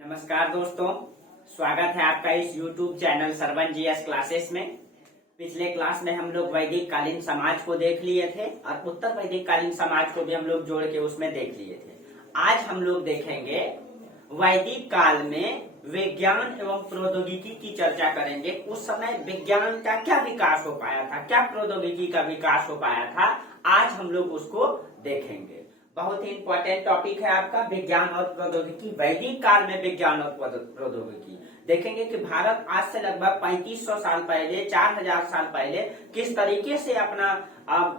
नमस्कार दोस्तों, स्वागत है आपका इस YouTube channel Sarvan GS classes में। पिछले क्लास में हम लोग वैदिक कालीन समाज को देख लिए थे और उत्तर वैदिक कालीन समाज को भी हम लोग जोड़ के उसमें देख लिए थे। आज हम लोग देखेंगे वैदिक काल में विज्ञान एवं प्रौद्योगिकी की चर्चा करेंगे। उस समय विज्ञान का क्या विकास हो पाया था, क्या प्रौद्योगिकी का विकास हो पाया था, आज हम लोग उसको देखेंगे। बहुत ही इंपॉर्टेंट टॉपिक है आपका विज्ञान और प्रौद्योगिकी। वैदिक काल में विज्ञान और प्रौद्योगिकी देखेंगे कि भारत आज से लगभग 3500 साल पहले, 4000 साल पहले किस तरीके से अपना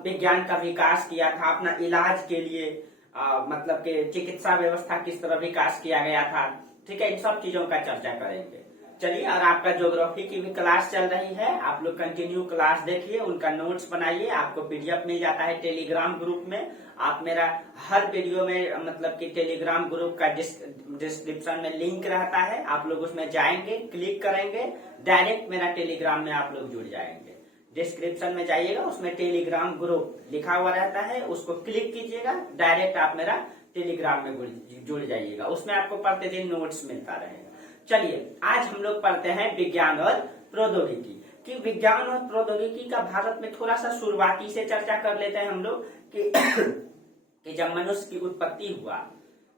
विज्ञान का विकास किया था, अपना इलाज के लिए मतलब कि चिकित्सा व्यवस्था किस तरह विकास किया गया था। ठीक है, इन सब चीजों का चर्चा करेंगे। चलिए, और आपका ज्योग्राफी की भी क्लास चल रही है, आप लोग कंटिन्यू क्लास देखिए, उनका नोट्स बनाइए। आपको पीडीएफ मिल जाता है टेलीग्राम ग्रुप में। आप मेरा हर वीडियो में मतलब कि टेलीग्राम ग्रुप का डिस्क्रिप्शन में लिंक रहता है, आप लोग उसमें जाएंगे, क्लिक करेंगे, डायरेक्ट मेरा टेलीग्राम में आप लोग जुड़ जाएंगे। डिस्क्रिप्शन में जाइएगा, उसमें टेलीग्राम ग्रुप लिखा हुआ रहता है, उसको क्लिक कीजिएगा, डायरेक्ट आप मेरा टेलीग्राम में जुड़ जाइएगा। उसमें आपको प्रतिदिन नोट्स मिलता रहेगा। चलिए, आज हम लोग पढ़ते हैं विज्ञान और प्रौद्योगिकी कि विज्ञान और प्रौद्योगिकी का भारत में थोड़ा सा शुरुआती से चर्चा कर लेते हैं हम लोग कि जब मनुष्य की उत्पत्ति हुआ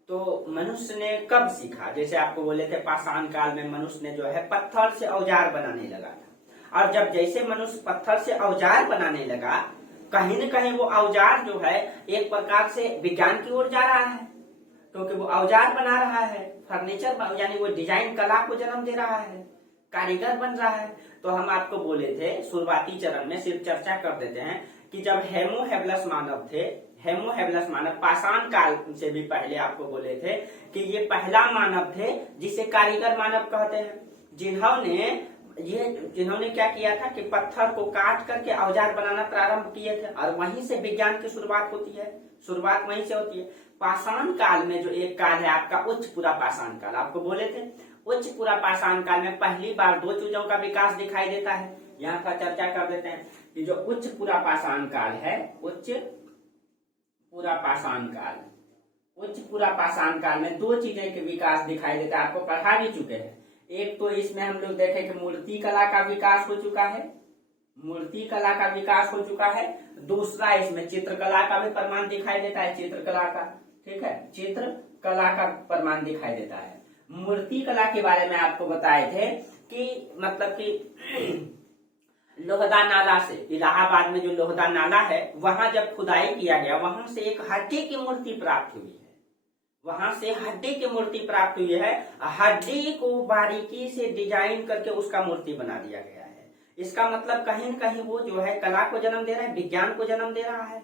तो मनुष्य ने कब सीखा। जैसे आपको बोले थे पाषाण काल में मनुष्य ने जो है पत्थर से औजार बनाने लगा था, और जब जैसे मनुष्य पत्थर से औजार बनाने लगा, कहीं न कहीं वो औजार जो है एक प्रकार से विज्ञान की ओर जा रहा है, क्योंकि वो औजार बना रहा है, फर्नीचर यानी वो डिजाइन कला को जन्म दे रहा है, कारीगर बन रहा है। तो हम आपको बोले थे शुरुआती चरण में, सिर्फ चर्चा कर देते हैं कि जब हेमो हेबलस मानव थे, हेमो हेबलस मानव पाषाण काल से भी पहले आपको बोले थे कि ये पहला मानव थे जिसे कारीगर मानव कहते हैं, जिन्होंने क्या किया था कि पत्थर को काट करके औजार बनाना प्रारंभ किए थे, और वहीं से विज्ञान की शुरुआत होती है, शुरुआत वहीं से होती है। पाषाण काल में जो एक काल है आपका उच्च पुरा पाषाण काल, आपको बोले थे उच्च पुरा पाषाण काल में पहली बार दो चीजों का विकास दिखाई देता है। यहाँ का चर्चा कर देते हैं कि जो उच्च पुरा पाषाण काल है, उच्च पुरा पाषाण काल, उच्च पुरा पाषाण काल में दो चीजें के विकास दिखाई देता है, आपको पढ़ा भी चुके हैं। एक तो इसमें हम लोग देखे कि मूर्ति कला का विकास हो चुका है, मूर्ति कला का विकास हो चुका है। दूसरा इसमें चित्रकला का भी प्रमाण दिखाई देता है, चित्रकला का, ठीक है, चित्रकला का प्रमाण दिखाई देता है। मूर्ति कला के बारे में आपको बताए थे कि मतलब कि लोहदा नाला से, इलाहाबाद में जो लोहदा नाला है, वहां जब खुदाई किया गया, वहां से एक हड्डी की मूर्ति प्राप्त हुई है, वहां से हड्डी की मूर्ति प्राप्त हुई है। हड्डी को बारीकी से डिजाइन करके उसका मूर्ति बना दिया गया है। इसका मतलब कहीं न कहीं वो जो है कला को जन्म दे रहा है, विज्ञान को जन्म दे रहा है।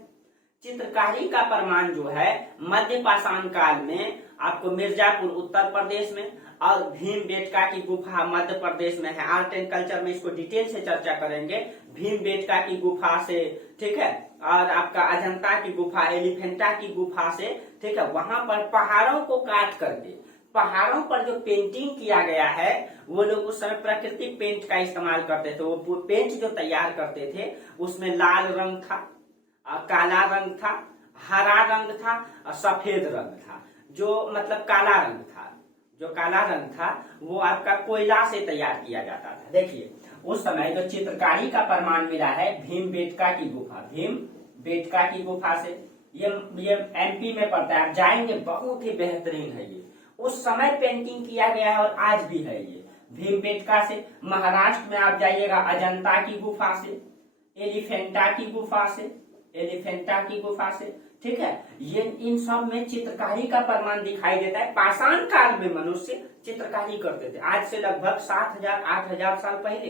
चित्रकारी का प्रमाण जो है मध्य पाषाण काल में आपको मिर्जापुर उत्तर प्रदेश में और भीमबेटका की गुफा मध्य प्रदेश में है। आर्ट एंड कल्चर में इसको डिटेल से चर्चा करेंगे। भीमबेटका की गुफा से, ठीक है, और आपका अजंता की गुफा, एलिफेंटा की गुफा से, ठीक है, वहां पर पहाड़ों को काट करके पहाड़ों पर जो पेंटिंग किया गया है, वो लोग उस समय प्राकृतिक पेंट का इस्तेमाल करते थे। वो पेंट जो तैयार करते थे उसमें लाल रंग था, काला रंग था, हरा रंग था और सफेद रंग था। जो मतलब काला रंग था, जो काला रंग था वो आपका कोयला से तैयार किया जाता था। देखिए, उस समय जो चित्रकारी का प्रमाण मिला है भीमबेटका की गुफा, भीमबेटका की गुफा से, ये एमपी में पड़ता है, आप जाएंगे, बहुत ही बेहतरीन है ये। उस समय पेंटिंग किया गया है और आज भी है ये भीमबेटका से। महाराष्ट्र में आप जाइएगा अजंता की गुफा से, एलिफेंटा की गुफा से, एलिफेंटा की गुफा से, ठीक है। ये इन सब में चित्रकारी का प्रमाण दिखाई देता है। पाषाण काल में मनुष्य चित्रकारी करते थे। आज से लगभग 7000-8000 साल पहले,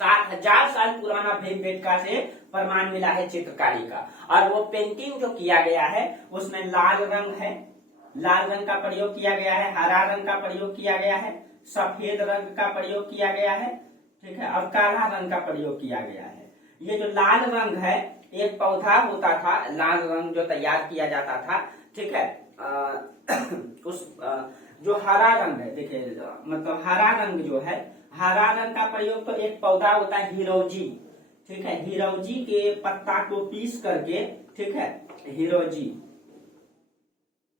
7000 साल पुराना भीमबेटका से प्रमाण मिला है चित्रकारी का। और वो पेंटिंग जो किया गया है उसमें लाल रंग है, लाल रंग का प्रयोग किया गया है, हरा रंग का प्रयोग किया गया है, सफेद रंग का प्रयोग किया गया है, ठीक है, और काला रंग का प्रयोग किया गया है। ये जो लाल रंग है, एक पौधा होता था लाल रंग जो तैयार किया जाता था, ठीक है, जो हरा रंग है, देखिए मतलब हरा रंग जो है, हरा रंग का प्रयोग तो एक पौधा होता है हिरोजी, ठीक है, हिरोजी के पत्ता को पीस करके, ठीक है, हिरोजी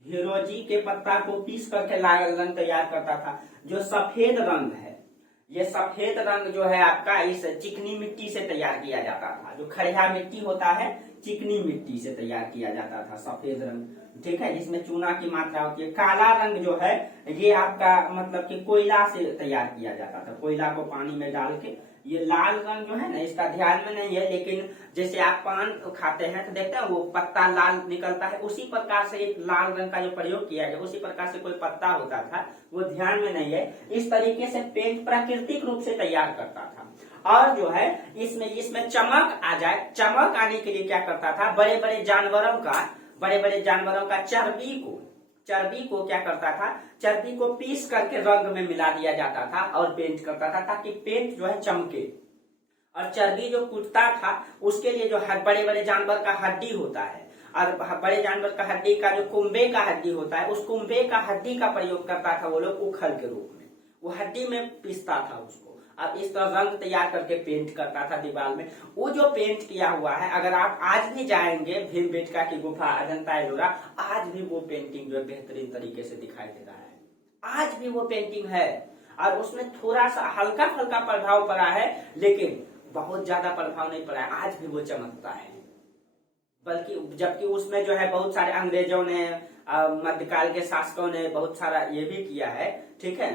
हीरोजी के पत्ता को पीस करके लाल रंग तैयार करता था। जो सफेद रंग है, ये सफेद रंग जो है आपका इस चिकनी मिट्टी से तैयार किया जाता था। जो खड़िया मिट्टी होता है, चिकनी मिट्टी से तैयार किया जाता था सफेद रंग, ठीक है, जिसमें चूना की मात्रा होती है। काला रंग जो है ये आपका मतलब कि कोयला से तैयार किया जाता था, कोयला को पानी में डाल के। ये लाल रंग जो है ना, इसका ध्यान में नहीं है, लेकिन जैसे आप पान खाते हैं तो देखते हैं वो पत्ता लाल निकलता है, उसी प्रकार से एक लाल रंग का जो प्रयोग किया गया, उसी प्रकार से कोई पत्ता होता था, वो ध्यान में नहीं है। इस तरीके से पेंट प्राकृतिक रूप से तैयार करता था। और जो है इसमें चमक आ जाए, चमक आने के लिए क्या करता था, बड़े बड़े जानवरों का चर्बी को क्या करता था, चर्बी को पीस करके रंग में मिला दिया जाता था और पेंट करता था, ताकि पेंट जो है चमके। और चर्बी जो कूटता था उसके लिए जो बड़े बड़े जानवर का हड्डी होता है, और बड़े जानवर का हड्डी का जो कुंभे का हड्डी होता है, उस कुंभे का हड्डी का प्रयोग करता था वो लोग उखल के रूप में, वो हड्डी में पीसता था उसको, अब इस तरह रंग तैयार करके पेंट करता था दीवार में। वो जो पेंट किया हुआ है, अगर आप आज भी जाएंगे भीमबेटका की गुफा अजंता एलोरा, आज भी वो पेंटिंग जो है बेहतरीन तरीके से दिखाई दे रहा है, आज भी वो पेंटिंग है। और उसमें थोड़ा सा हल्का फुल्का प्रभाव पड़ा है, लेकिन बहुत ज्यादा प्रभाव नहीं पड़ा है, आज भी वो चमकता है। बल्कि जबकि उसमें जो है बहुत सारे अंग्रेजों ने, मध्यकाल के शासकों ने बहुत सारा ये भी किया है, ठीक है,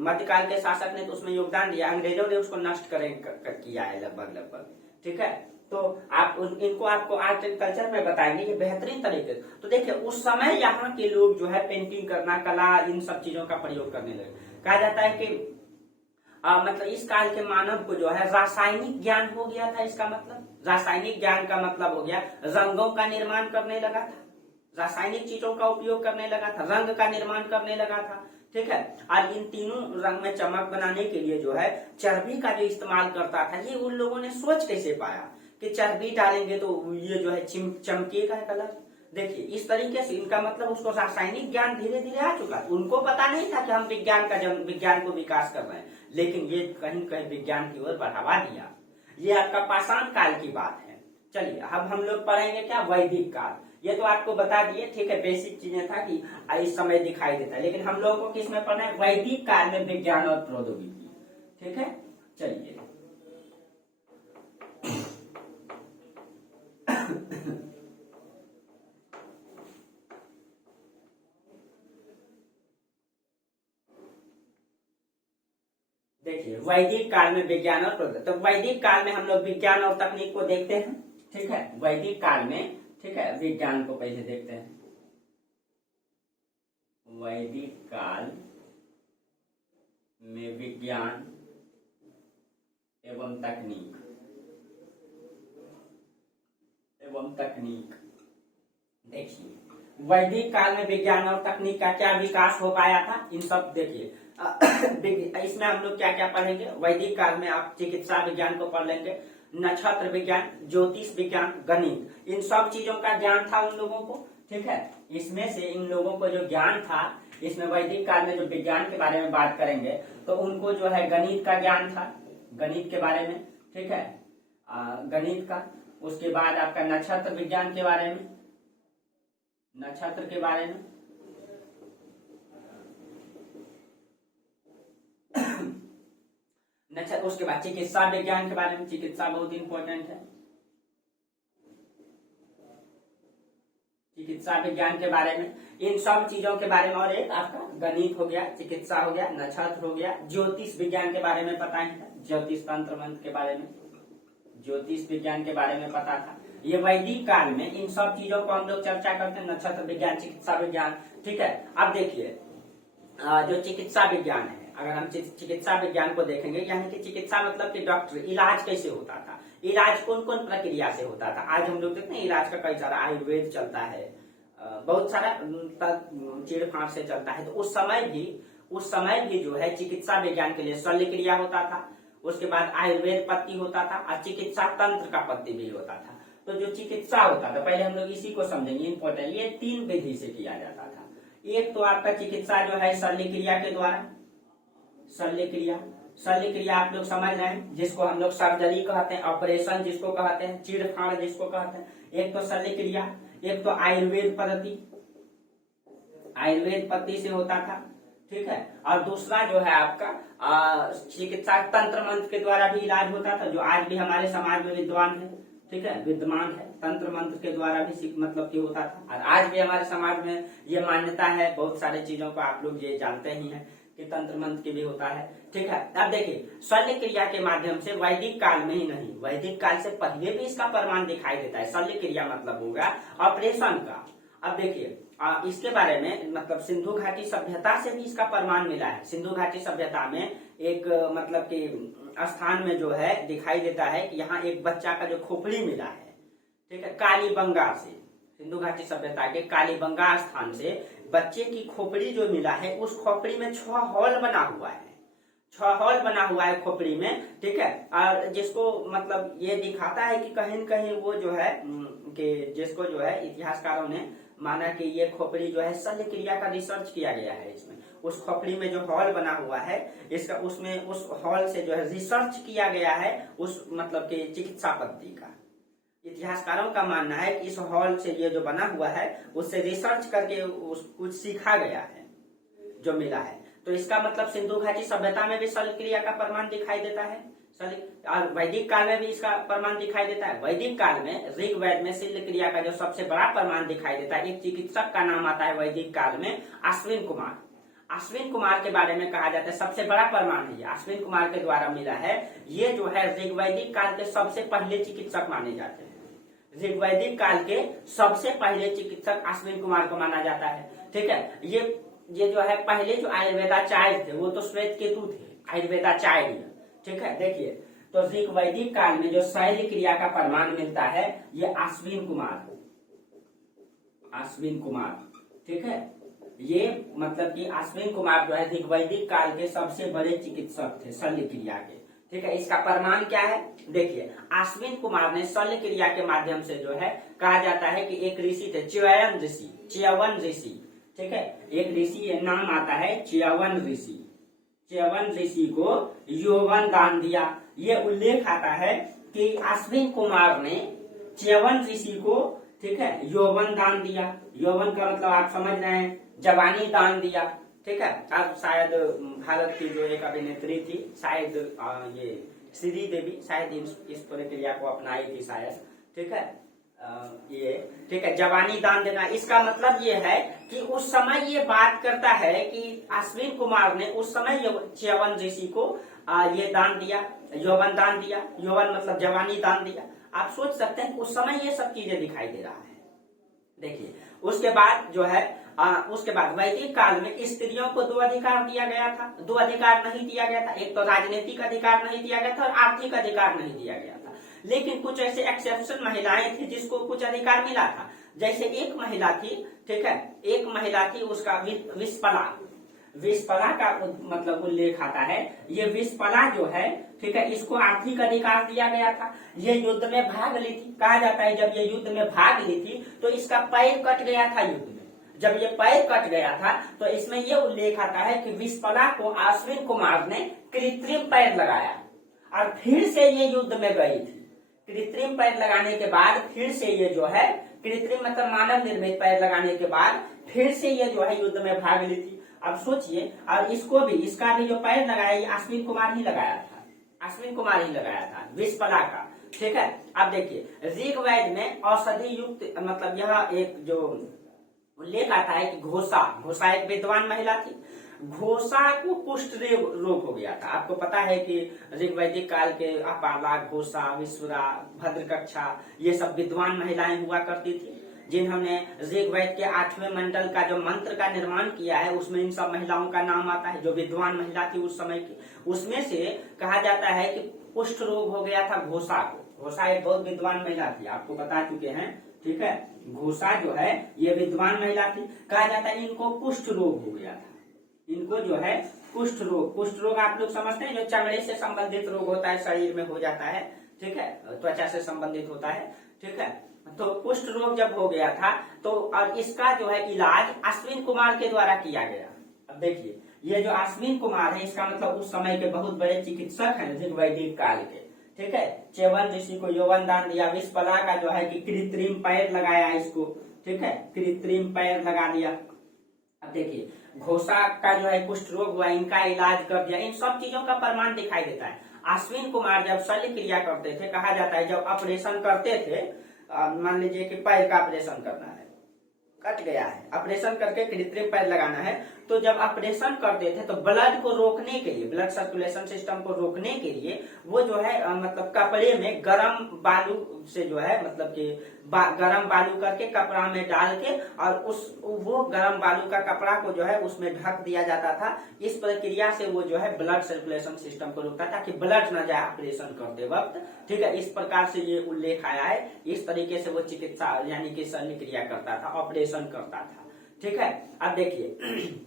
मध्यकाल के शासक ने तो उसमें योगदान दिया, अंग्रेजों ने उसको नष्ट किया है लगभग, ठीक है। तो आप इनको आपको आर्ट एंड कल्चर में बताएंगे ये बेहतरीन तरीके से। तो देखिए उस समय यहाँ के लोग जो है पेंटिंग करना, कला, इन सब चीजों का प्रयोग करने लगे। कहा जाता है कि मतलब इस काल के मानव को जो है रासायनिक ज्ञान हो गया था। इसका मतलब रासायनिक ज्ञान का मतलब हो गया रंगों का निर्माण करने लगा था, रासायनिक चीजों का उपयोग करने लगा था, रंग का निर्माण करने लगा था, ठीक है। और इन तीनों रंग में चमक बनाने के लिए जो है चर्बी का जो इस्तेमाल करता था, ये उन लोगों ने सोच कैसे पाया कि चर्बी डालेंगे तो ये जो है चमकेगा कलर। देखिए इस तरीके से इनका मतलब उसको रासायनिक ज्ञान धीरे धीरे आ चुका। उनको पता नहीं था कि हम विज्ञान को विकास कर रहे हैं, लेकिन ये कहीं कहीं विज्ञान की ओर बढ़ावा दिया। ये आपका पाषाण काल की बात है। चलिए अब हम लोग पढ़ेंगे क्या, वैदिक काल। ये तो आपको बता दिए, ठीक है, बेसिक चीजें था कि इस समय दिखाई देता है, लेकिन हम लोगों को किस में पढ़ना है, वैदिक काल में विज्ञान और प्रौद्योगिकी, ठीक है। चलिए देखिए वैदिक काल में विज्ञान और प्रौद्योगिकी। तो वैदिक काल में हम लोग विज्ञान और तकनीक को देखते हैं, ठीक है, वैदिक काल में, ठीक है, विज्ञान को पहले देखते हैं। वैदिक काल में विज्ञान एवं तकनीक देखिए वैदिक काल में विज्ञान और तकनीक का क्या विकास हो पाया था, इन सब देखिए। इसमें हम लोग क्या क्या पढ़ेंगे, वैदिक काल में आप चिकित्सा विज्ञान को पढ़ लेंगे, नक्षत्र विज्ञान, ज्योतिष विज्ञान, गणित, इन सब चीजों का ज्ञान था उन लोगों को, ठीक है। इसमें से इन लोगों को जो ज्ञान था, इसमें वैदिक काल में जो विज्ञान के बारे में बात करेंगे तो उनको जो है गणित का ज्ञान था, गणित के बारे में, ठीक है, गणित का। उसके बाद आपका नक्षत्र विज्ञान के बारे में, नक्षत्र के बारे में, नक्षत्र। उसके बाद चिकित्सा विज्ञान के बारे में, चिकित्सा बहुत इंपॉर्टेंट है, चिकित्सा विज्ञान के बारे में, इन सब चीजों के बारे में। और एक आपका गणित हो गया, चिकित्सा हो गया, नक्षत्र हो गया, ज्योतिष विज्ञान के बारे में पता ही था, ज्योतिष तंत्र मंत्र के बारे में, ज्योतिष विज्ञान के बारे में पता था। ये वैदिक काल में इन सब चीजों को हम लोग चर्चा करते हैं, नक्षत्र विज्ञान, चिकित्सा विज्ञान, ठीक है। अब देखिए जो चिकित्सा विज्ञान है, अगर हम चिकित्सा विज्ञान को देखेंगे, यानी कि चिकित्सा मतलब कि डॉक्टर, इलाज कैसे होता था, इलाज कौन कौन प्रक्रिया से होता था। आज हम लोग देखते हैं इलाज का कई सारा आयुर्वेद चलता है, बहुत सारा चीड़ फाड़ से चलता है। तो उस समय भी जो है चिकित्सा विज्ञान के लिए शल्य क्रिया होता था, उसके बाद आयुर्वेद पत्ती होता था, और चिकित्सा तंत्र का पत्ती भी होता था। तो जो चिकित्सा होता था, पहले हम लोग इसी को समझेंगे, इंपॉर्टेंट। ये 3 विधि से किया जाता था। एक तो आपका चिकित्सा जो है शल्य क्रिया के द्वारा, शल्य क्रिया आप लोग समझ रहे हैं, जिसको हम लोग सर्जरी कहते हैं, ऑपरेशन जिसको कहते हैं, चीड़-फाड़ जिसको कहते हैं। एक तो शल्य क्रिया, एक तो आयुर्वेद पद्धति, आयुर्वेद पद्धति से होता था, ठीक है। और दूसरा जो है आपका चिकित्सा तंत्र मंत्र के द्वारा भी इलाज होता था, जो आज भी हमारे समाज में विद्वान है, ठीक है, विद्यमान है। तंत्र मंत्र के द्वारा भी मतलब कि होता था, और आज भी हमारे समाज में ये मान्यता है। बहुत सारे चीजों को आप लोग ये जानते ही हैं कि तंत्र मंत्र की भी होता है, ठीक है। अब देखिए, शल्य क्रिया के माध्यम से वैदिक काल में ही नहीं, वैदिक काल से पहले भी इसका प्रमाण दिखाई देता है। शल्य क्रिया मतलब होगा ऑपरेशन का। अब देखिए, इसके बारे में मतलब सिंधु घाटी सभ्यता से भी इसका प्रमाण मिला है। सिंधु घाटी सभ्यता में एक मतलब कि स्थान में जो है दिखाई देता है कि यहाँ एक बच्चा का जो खोपड़ी मिला है, ठीक है, कालीबंगा से, सिंधु घाटी सभ्यता के कालीबंगा स्थान से बच्चे की खोपड़ी जो मिला है, उस खोपड़ी में 6 हॉल बना हुआ है, 6 हॉल बना हुआ है खोपड़ी में, ठीक है। और जिसको मतलब ये दिखाता है कि कहीं न कहीं वो जो है कि जिसको जो है इतिहासकारों ने माना कि ये खोपड़ी जो है शल्य क्रिया का रिसर्च किया गया है इसमें। उस खोपड़ी में जो हॉल बना हुआ है इसका, उसमें उस हॉल से जो है रिसर्च किया गया है उस मतलब कि चिकित्सा पद्धति का। इतिहासकारों का मानना है कि इस हॉल से ये जो बना हुआ है उससे रिसर्च करके कुछ सीखा गया है जो मिला है। तो इसका मतलब सिंधु घाटी सभ्यता में भी शल्य क्रिया का प्रमाण दिखाई देता है, और वैदिक काल में भी इसका प्रमाण दिखाई देता है। वैदिक काल में ऋग्वेद में शल्य क्रिया का जो सबसे बड़ा प्रमाण दिखाई देता है, एक चिकित्सक का नाम आता है वैदिक काल में, अश्विन कुमार। अश्विन कुमार के बारे में कहा जाता है सबसे बड़ा प्रमाण है, अश्विन कुमार के द्वारा मिला है। ये जो है ऋग्वैदिक काल के सबसे पहले चिकित्सक माने जाते हैं। ऋग्वैदिक काल के सबसे पहले चिकित्सक अश्विन कुमार को माना जाता है, ठीक है। ये जो है पहले जो आयुर्वेदाचार्य थे वो तो श्वेत केतु थे, आयुर्वेदाचार्य, ठीक है। देखिए, तो ऋग्वैदिक काल में जो शल्य क्रिया का प्रमाण मिलता है ये अश्विन कुमार, ठीक है। ये मतलब कि अश्विन कुमार जो है ऋग्वैदिक काल के सबसे बड़े चिकित्सक थे शल्य क्रिया के, ठीक है। इसका प्रमाण क्या है, देखिए, अश्विन कुमार ने शल्य क्रिया के माध्यम से जो है कहा जाता है कि एक ऋषि थे च्यवन ऋषि, ठीक है। एक ऋषि नाम आता है च्यवन ऋषि को यौवन दान दिया। ये उल्लेख आता है कि अश्विन कुमार ने च्यवन ऋषि को, ठीक है, यौवन दान दिया। यौवन का मतलब आप समझ रहे हैं, जवानी दान दिया, ठीक है। अब शायद भारत की जो एक अभिनेत्री थी, शायद ये श्री देवी, शायद इस प्रक्रिया को अपनाई थी शायद, ठीक है। ये ठीक है, जवानी दान देना, इसका मतलब ये है कि उस समय ये बात करता है कि अश्विन कुमार ने उस समय च्यवन ऋषि को ये दान दिया, यौवन दान दिया। यौवन मतलब जवानी दान दिया। आप सोच सकते हैं उस समय ये सब चीजें दिखाई दे रहा है। देखिए, उसके बाद जो है उसके बाद वैदिक काल में स्त्रियों को 2 अधिकार दिया गया था, 2 अधिकार नहीं दिया गया था। एक तो राजनीतिक अधिकार नहीं दिया गया था और आर्थिक अधिकार नहीं दिया गया था। लेकिन कुछ ऐसे एक्सेप्शन महिलाएं थी जिसको कुछ अधिकार मिला था। जैसे एक महिला थी, ठीक है, एक महिला थी, उसका विस्पला का मतलब उल्लेख आता है। ये विस्पला जो है, ठीक है, इसको आर्थिक अधिकार दिया गया था। ये युद्ध में भाग ली थी। कहा जाता है जब ये युद्ध में भाग ली थी तो इसका पैर कट गया था युद्ध में। जब ये पैर कट गया था तो इसमें ये उल्लेख आता है कि विस्पला को अश्विन कुमार ने कृत्रिम पैर लगाया और फिर से ये युद्ध में गई थी। कृत्रिम पैर लगाने के बाद फिर से ये जो है, कृत्रिम मतलब मानव निर्मित पैर लगाने के बाद फिर से ये जो है युद्ध में भाग ली थी। अब सोचिए, और इसको भी, इसका भी जो पैर लगाया ये अश्विन कुमार ही लगाया था, विस्पला का, ठीक है। अब देखिए, ऋग्वेद में औषधि युक्त मतलब यह एक जो उल्लेख आता है कि घोषा एक विद्वान महिला थी। घोषा को कुष्ठ रोग हो गया था। आपको पता है कि ऋग्वैदिक काल के अपाला, घोषा, विश्वरा, भद्रकक्षा, ये सब विद्वान महिलाएं हुआ करती थी, जिन्होंने ऋग्वेद के 8वें मंडल का जो मंत्र का निर्माण किया है उसमें इन सब महिलाओं का नाम आता है, जो विद्वान महिला थी उस समय की। उसमें से कहा जाता है कि कुष्ठ रोग हो गया था घोषा को। घोषा एक बहुत विद्वान महिला थी, आपको बता चुके हैं, ठीक है। घोषा जो है ये विद्वान महिला थी। कहा जाता है इनको कुष्ठ रोग हो गया था। इनको जो है कुष्ठ रोग आप लोग समझते हैं, जो चमड़े से संबंधित रोग होता है, शरीर में हो जाता है, ठीक है, त्वचा से संबंधित होता है, ठीक है। तो कुष्ठ रोग जब हो गया था तो और इसका जो है इलाज अश्विन कुमार के द्वारा किया गया। अब देखिए, ये जो अश्विन कुमार है इसका मतलब उस समय के बहुत बड़े चिकित्सक हैं ऋग्वैदिक काल के, ठीक है। च्यवन ऋषि को यौवन दान दिया। विस्पला का जो है कि कृत्रिम पैर लगाया इसको, ठीक है, कृत्रिम पैर लगा दिया। अब देखिए घोषा का जो है कुष्ठ रोग हुआ, इनका इलाज कर दिया, इन सब चीजों का प्रमाण दिखाई देता है। अश्विन कुमार जब शल्य क्रिया करते थे, कहा जाता है जब ऑपरेशन करते थे, मान लीजिए कि पैर का ऑपरेशन करना है, कट गया है, ऑपरेशन करके कृत्रिम पैर लगाना है, तो जब ऑपरेशन करते थे तो ब्लड को रोकने के लिए, ब्लड सर्कुलेशन सिस्टम को रोकने के लिए वो जो है मतलब कपड़े में गरम बालू से जो है मतलब कि गरम बालू करके कपड़ा में डाल के और वो गरम बालू का कपड़ा को जो है उसमें ढक दिया जाता था। इस प्रक्रिया से वो जो है ब्लड सर्कुलेशन सिस्टम को रोकता था कि ब्लड न जाए ऑपरेशन करते वक्त। ठीक है, इस प्रकार से ये उल्लेख आया है। इस तरीके से वो चिकित्सा यानी कि शल्य क्रिया करता था, ऑपरेशन करता था। ठीक है, अब देखिए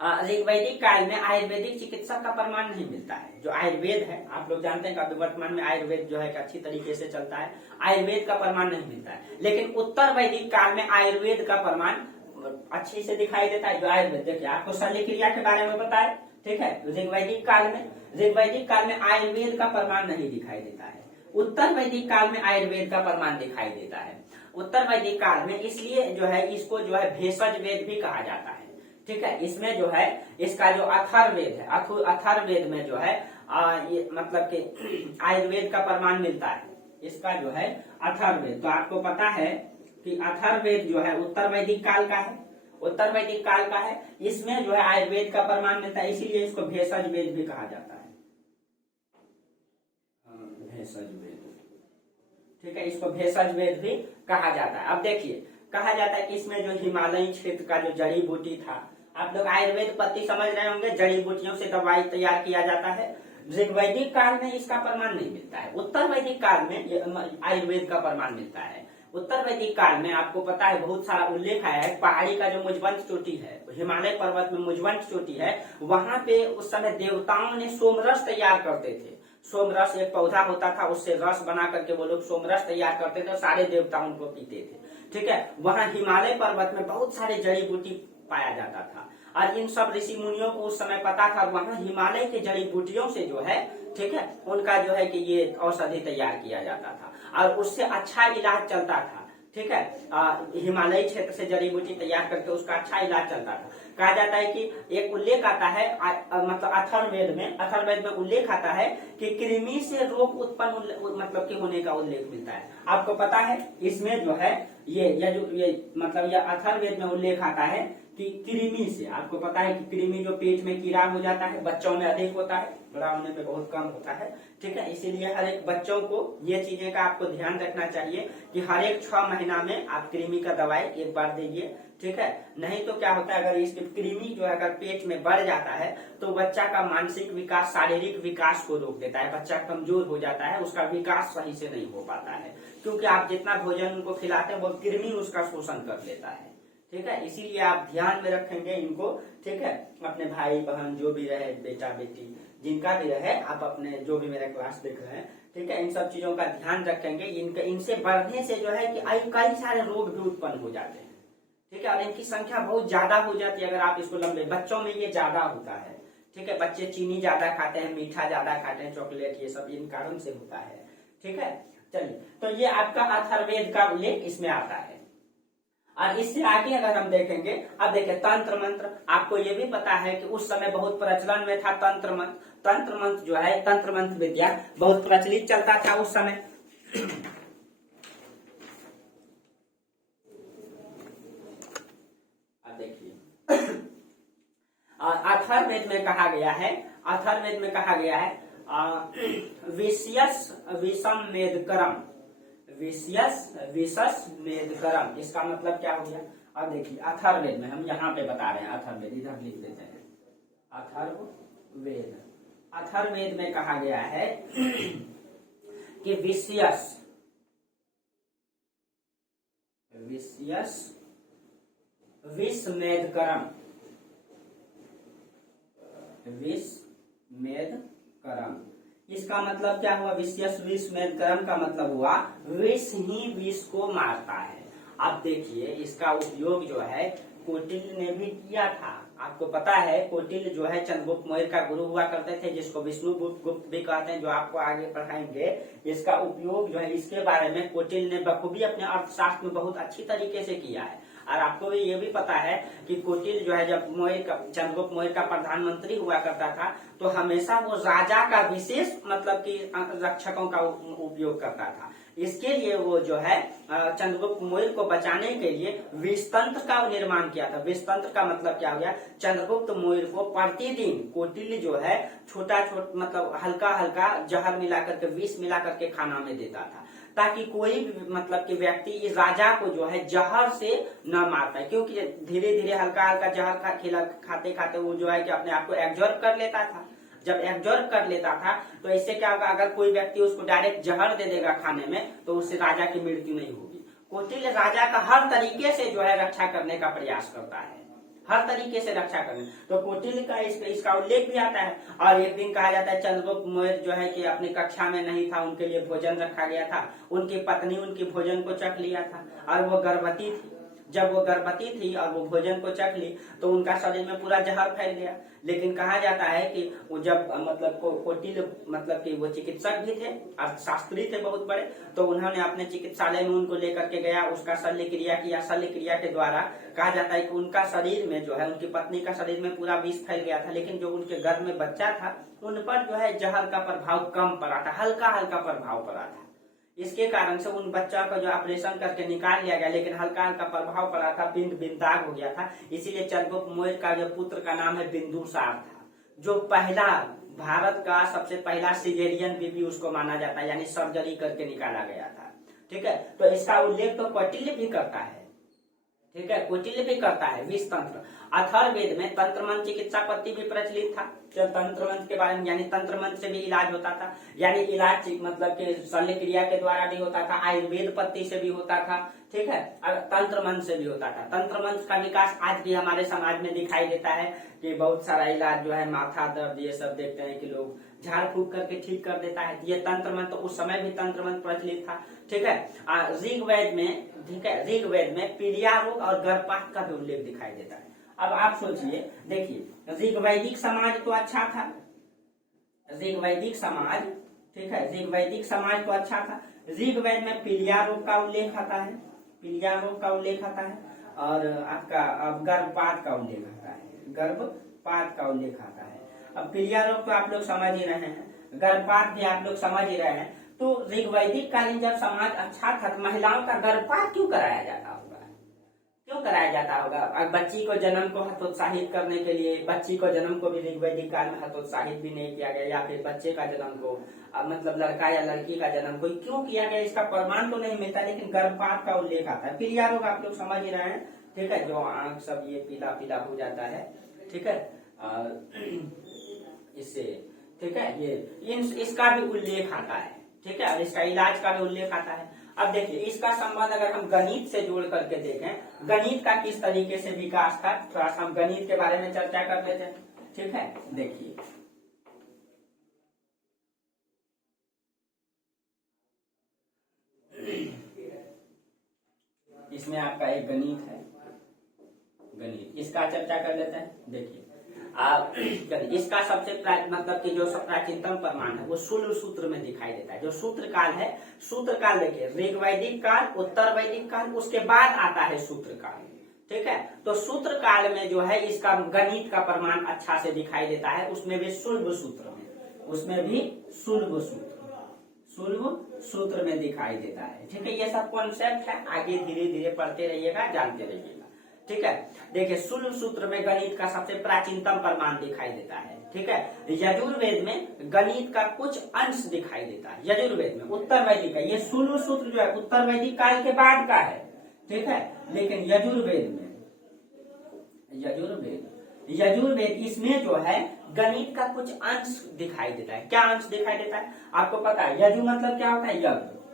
ऋग्वैदिक काल में आयुर्वेदिक चिकित्सा का प्रमाण नहीं मिलता है। जो आयुर्वेद है, आप लोग जानते हैं कि वर्तमान में आयुर्वेद जो है अच्छी तरीके से चलता है, आयुर्वेद का प्रमाण नहीं मिलता है। लेकिन उत्तर वैदिक काल में आयुर्वेद का प्रमाण अच्छी से दिखाई देता है। जो आयुर्वेद, देखिए आपको शल्य क्रिया के बारे में बताए, ठीक है, ऋग्वैदिक काल में आयुर्वेद का प्रमाण नहीं दिखाई देता है। उत्तर वैदिक काल में आयुर्वेद का प्रमाण दिखाई देता है। उत्तर वैदिक काल में इसलिए जो है इसको जो है भेषज वेद भी कहा जाता है। ठीक है, इसमें जो है इसका जो अथर्ववेद है, अथर्ववेद में जो है ये मतलब कि आयुर्वेद का प्रमाण मिलता है। इसका जो है अथर्ववेद, तो आपको पता है कि अथर्ववेद जो है उत्तर वैदिक काल का है, उत्तर वैदिक काल का है। इसमें जो है आयुर्वेद का प्रमाण मिलता है, इसीलिए इसको भेषज वेद भी कहा जाता है, भेषज वेद। ठीक है, इसको भेषज वेद भी कहा जाता है। अब देखिए कहा जाता है कि इसमें जो हिमालयी क्षेत्र का जो जड़ी बूटी था, आप लोग आयुर्वेद पत्ती समझ रहे होंगे, जड़ी बूटियों से दवाई तैयार किया जाता है। ऋग्वैदिक काल में इसका प्रमाण नहीं मिलता है, उत्तर वैदिक काल में आयुर्वेद का प्रमाण मिलता है। उत्तर वैदिक काल में आपको पता है बहुत सारा उल्लेख आया है। पहाड़ी का जो मुजवंत चोटी है, हिमालय पर्वत में मुजवंत चोटी है, वहां पे उस समय देवताओं ने सोमरस तैयार करते थे। सोमरस एक पौधा होता था, उससे रस बना करके वो लोग सोमरस तैयार करते थे, सारे देवता उनको पीते थे। ठीक है, वहां हिमालय पर्वत में बहुत सारे जड़ी बूटी पाया जाता था और इन सब ऋषि मुनियों को उस समय पता था, वहां हिमालय के जड़ी बूटियों से जो है, ठीक है, उनका जो है कि ये औषधि तैयार किया जाता था और उससे अच्छा इलाज चलता था। ठीक है, हिमालयी क्षेत्र से जड़ी बूटी तैयार करके उसका अच्छा इलाज चलता था। कहा जाता है कि एक उल्लेख आता है मतलब अथर्ववेद में उल्लेख आता है कि कृमि से रोग उत्पन्न मतलब कि होने का उल्लेख मिलता है। आपको पता है इसमें जो है ये मतलब ये अथर्ववेद में उल्लेख आता है कि कृमि से, आपको पता है कि कृमि जो पेट में कीड़ा हो जाता है, बच्चों में अधिक होता है, बड़ा होने में बहुत कम होता है। ठीक है, इसीलिए हर एक बच्चों को ये चीजें का आपको ध्यान रखना चाहिए कि हर एक 6 महीना में आप कृमि का दवाई एक बार दीजिए। ठीक है, नहीं तो क्या होता है, अगर इसके कृमि जो है अगर पेट में बढ़ जाता है तो बच्चा का मानसिक विकास, शारीरिक विकास को रोक देता है, बच्चा कमजोर हो जाता है, उसका विकास सही से नहीं हो पाता है, क्योंकि आप जितना भोजन उनको खिलाते हैं वो कृमि उसका शोषण कर लेता है। ठीक है, इसीलिए आप ध्यान में रखेंगे इनको। ठीक है, अपने भाई बहन जो भी रहे, बेटा बेटी जिनका भी रहे, आप अपने जो भी मेरा क्लास देख रहे हैं, ठीक है, इन सब चीजों का ध्यान रखेंगे। इनसे बढ़ने से जो है कि कई सारे रोग भी उत्पन्न हो जाते हैं। ठीक है, और इनकी संख्या बहुत ज्यादा हो जाती है अगर आप इसको लंबे बच्चों में ये ज्यादा होता है। ठीक है, बच्चे चीनी ज्यादा खाते हैं, मीठा ज्यादा खाते हैं, चॉकलेट, ये सब इन कारण से होता है। ठीक है, चलिए, तो ये आपका अथर्ववेद का उल्लेख इसमें आता है। और इससे आगे अगर हम देखेंगे, अब देखिए तंत्र मंत्र, आपको ये भी पता है कि उस समय बहुत प्रचलन में था तंत्र मंत्र जो है, तंत्र मंत्र विद्या बहुत प्रचलित चलता था उस समय। अब देखिए अथर्ववेद में कहा गया है, अथर्ववेद में कहा गया है विषयस विषम मेदकरम, विशस मेदकरम, इसका मतलब क्या हो गया। अब देखिए अथर्ववेद में हम यहाँ पे बता रहे हैं, अथर्ववेद इधर लिख देते हैं, अथर्ववेद, अथर्ववेद में कहा गया है कि विषयस विष मेदकरम, विष मेदकरम, इसका मतलब क्या हुआ, विषयस विष मेदकरम का मतलब हुआ विष ही विष को मारता है। अब देखिए इसका उपयोग जो है कौटिल्य ने भी किया था। आपको पता है कौटिल्य जो है चंद्रगुप्त मौर्य का गुरु हुआ करते थे, जिसको विष्णुगुप्त भी कहते हैं, जो आपको आगे पढ़ाएंगे। इसका उपयोग जो है इसके बारे में कौटिल्य ने बखूबी अपने अर्थशास्त्र में बहुत अच्छी तरीके से किया है। और आपको भी ये भी पता है कि कौटिल्य जो है जब चंद्रगुप्त मौर्य का प्रधानमंत्री हुआ करता था तो हमेशा वो राजा का विशेष मतलब कि रक्षकों का उपयोग करता था। इसके लिए वो जो है चंद्रगुप्त मौर्य को बचाने के लिए विषतंत्र का निर्माण किया था। विषतंत्र का मतलब क्या हो गया, चंद्रगुप्त मौर्य को प्रतिदिन कौटिल्य जो है छोटा मतलब हल्का हल्का जहर मिला करके विष मिला करके खाना में देता था, ताकि कोई भी मतलब कि व्यक्ति इस राजा को जो है जहर से न मार पाए, क्योंकि धीरे धीरे हल्का हल्का जहर खाते खाते वो जो है कि अपने आप को एब्जॉर्ब कर लेता था। जब एब्जॉर्ब कर लेता था तो इससे क्या होगा, अगर कोई व्यक्ति उसको डायरेक्ट जहर दे देगा खाने में तो उससे राजा की मृत्यु नहीं होगी। कौटिल्य राजा का हर तरीके से जो है रक्षा करने का प्रयास करता है, हर तरीके से रक्षा करने। तो कौटिल्य का इसका उल्लेख भी आता है। और एक दिन कहा जाता है चंद्रगुप्त मौर्य जो है कि अपनी कक्षा में नहीं था, उनके लिए भोजन रखा गया था, उनकी पत्नी उनकी भोजन को चख लिया था और वो गर्भवती थी। जब वो गर्भवती थी और वो भोजन को चख ली तो उनका शरीर में पूरा जहर फैल गया। लेकिन कहा जाता है कि वो जब मतलब कौटिल्य मतलब कि वो चिकित्सक भी थे और शास्त्री थे बहुत बड़े, तो उन्होंने अपने चिकित्सालय में उनको लेकर के गया, उसका शल्य क्रिया किया। शल्य क्रिया के द्वारा कहा जाता है कि उनका शरीर में जो है, उनकी पत्नी का शरीर में पूरा विष फैल गया था, लेकिन जो उनके गर्भ में बच्चा था उन पर जो है जहर का प्रभाव कम पड़ा था, हल्का हल्का प्रभाव पड़ा था। इसके कारण से उन बच्चा को जो ऑपरेशन करके निकाल लिया गया, लेकिन हल्का हल्का प्रभाव पड़ा था, पिंड बिंदाग हो गया था। इसीलिए चंद्रगुप्त मौर्य का जो पुत्र का नाम है बिंदुसार था, जो पहला भारत का सबसे पहला सिजेरियन बेबी उसको माना जाता है, यानी सर्जरी करके निकाला गया था। ठीक है, तो इसका उल्लेख तो कौटिल्य भी करता है। ठीक है, कौटिल्य भी करता है विष तंत्र। अथर्ववेद में तंत्र मंत्र चिकित्सा पद्धति भी प्रचलित था। तंत्र मंत्र के बारे में, यानी तंत्र मंत्र से भी इलाज होता था, यानी इलाज मतलब कि शल्य क्रिया के द्वारा भी होता था, आयुर्वेद पद्धति से भी होता था। ठीक है, और तंत्र मंत्र से भी होता था। तंत्र मंत्र का विकास आज भी हमारे समाज में दिखाई देता है कि बहुत सारा इलाज जो है, माथा दर्द ये सब देखते हैं कि लोग झाड़ फूक करके ठीक कर देता है। ये तंत्र मंत्र, उस समय भी तंत्र मंत्र प्रचलित था। ठीक है, ऋग्वेद में, ठीक है, ऋग्वेद में पीलिया रोग और गर्भपात का भी उल्लेख दिखाई देता है। अब आप सोचिए, देखिए ऋग्वैदिक समाज तो अच्छा था, ऋग्वैदिक समाज, ठीक है, ऋग्वैदिक समाज तो अच्छा था। ऋग्वेद में पीलिया रोग का उल्लेख आता है, पीलिया रोग का उल्लेख आता है, और आपका अब गर्भपात का उल्लेख आता है, गर्भपात का उल्लेख आता है। अब पीलिया रोग तो आप लोग समझ ही रहे हैं, गर्भपात भी आप लोग समझ ही रहे हैं। तो ऋग्वैदिक कालीन जब समाज अच्छा था तो महिलाओं का गर्भपात क्यों कराया जाता होगा, क्यों कराया जाता होगा? बच्ची को जन्म को हतोत्साहित करने के लिए, बच्ची को जन्म को भी ऋग्वैदिक काल में हतोत्साहित भी नहीं किया गया, या फिर बच्चे का जन्म को मतलब लड़का या लड़की का जन्म को क्यों किया गया, इसका प्रमाण तो नहीं मिलता, लेकिन गर्भपात का उल्लेख आता है। पीलिया रोग आप लोग समझ ही रहे हैं, ठीक है, जो आंख सब ये पीला पीला हो जाता है, ठीक है, इससे, ठीक है, ये इसका भी उल्लेख आता है। ठीक है, और इसका इलाज का भी उल्लेख आता है। अब देखिए इसका संबंध अगर हम गणित से जोड़ करके देखें, गणित का किस तरीके से विकास था, थोड़ा सा हम गणित के बारे में चर्चा कर लेते हैं। ठीक है, देखिए इसमें आपका एक गणित है, गणित, इसका चर्चा कर लेते हैं। देखिए इसका सबसे मतलब कि जो प्राचीनतम प्रमाण है वो शूल सूत्र में दिखाई देता है। जो सूत्र काल है, सूत्र काल देखिए ऋग्वैदिक काल, उत्तर वैदिक काल, उसके बाद आता है सूत्र काल। ठीक है, तो सूत्र काल में जो है इसका गणित का प्रमाण अच्छा से दिखाई देता है, उसमें भी शुल्ब सूत्र में, उसमें भी शुल्ब सूत्र में दिखाई देता है। ठीक है, ये सब कॉन्सेप्ट है, आगे धीरे धीरे पढ़ते रहिएगा, जानते रहिएगा। ठीक है, देखिए शुल्ब सूत्र में गणित का सबसे प्राचीनतम प्रमाण दिखाई देता है। ठीक है, यजुर्वेद में गणित का कुछ अंश दिखाई देता है, यजुर्वेद में, उत्तर वैदिक का, ये शुल्ब सूत्र जो है उत्तर वैदिक काल के बाद का है। ठीक है, लेकिन यजुर्वेद में, यजुर्वेद इसमें जो है गणित का कुछ अंश दिखाई देता है। क्या अंश दिखाई देता है आपको पता है? यजु मतलब क्या होता है? यज्ञ।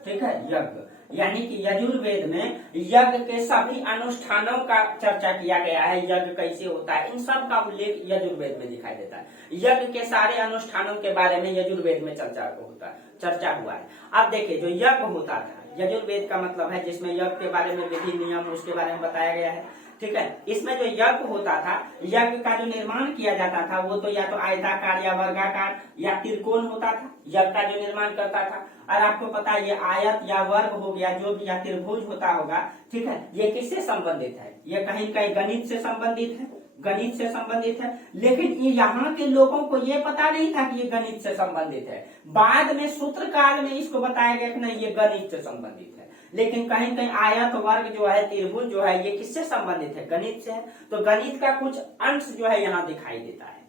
ठीक है, यज्ञ, यानी कि यजुर्वेद में यज्ञ के सभी अनुष्ठानों का चर्चा किया गया है। यज्ञ कैसे होता है, इन सब का उल्लेख यजुर्वेद में दिखाई देता है। यज्ञ के सारे अनुष्ठानों के बारे में यजुर्वेद में चर्चा हुआ है। अब देखिए जो यज्ञ होता था, यजुर्वेद का मतलब है जिसमें यज्ञ के बारे में विधि नियम उसके बारे में बताया गया है। ठीक है। इसमें जो यज्ञ होता था, यज्ञ का जो निर्माण किया जाता था वो तो या तो आयताकार या वर्गाकार या त्रिकोण होता था, यज्ञ का जो निर्माण करता था। और आपको पता है ये आयत या वर्ग हो गया जो भी, या त्रिभुज होता होगा, ठीक है, ये किससे संबंधित है? ये कहीं कहीं गणित से संबंधित है, गणित से संबंधित है। लेकिन यहाँ के लोगों को ये पता नहीं था कि ये गणित से संबंधित है। बाद में सूत्र काल में इसको बताया गया कि नहीं ये गणित से संबंधित है। लेकिन कहीं कहीं आयत वर्ग जो है, त्रिभुज जो है, ये किससे संबंधित है? गणित से है। तो गणित का कुछ अंश जो है यहाँ दिखाई देता है,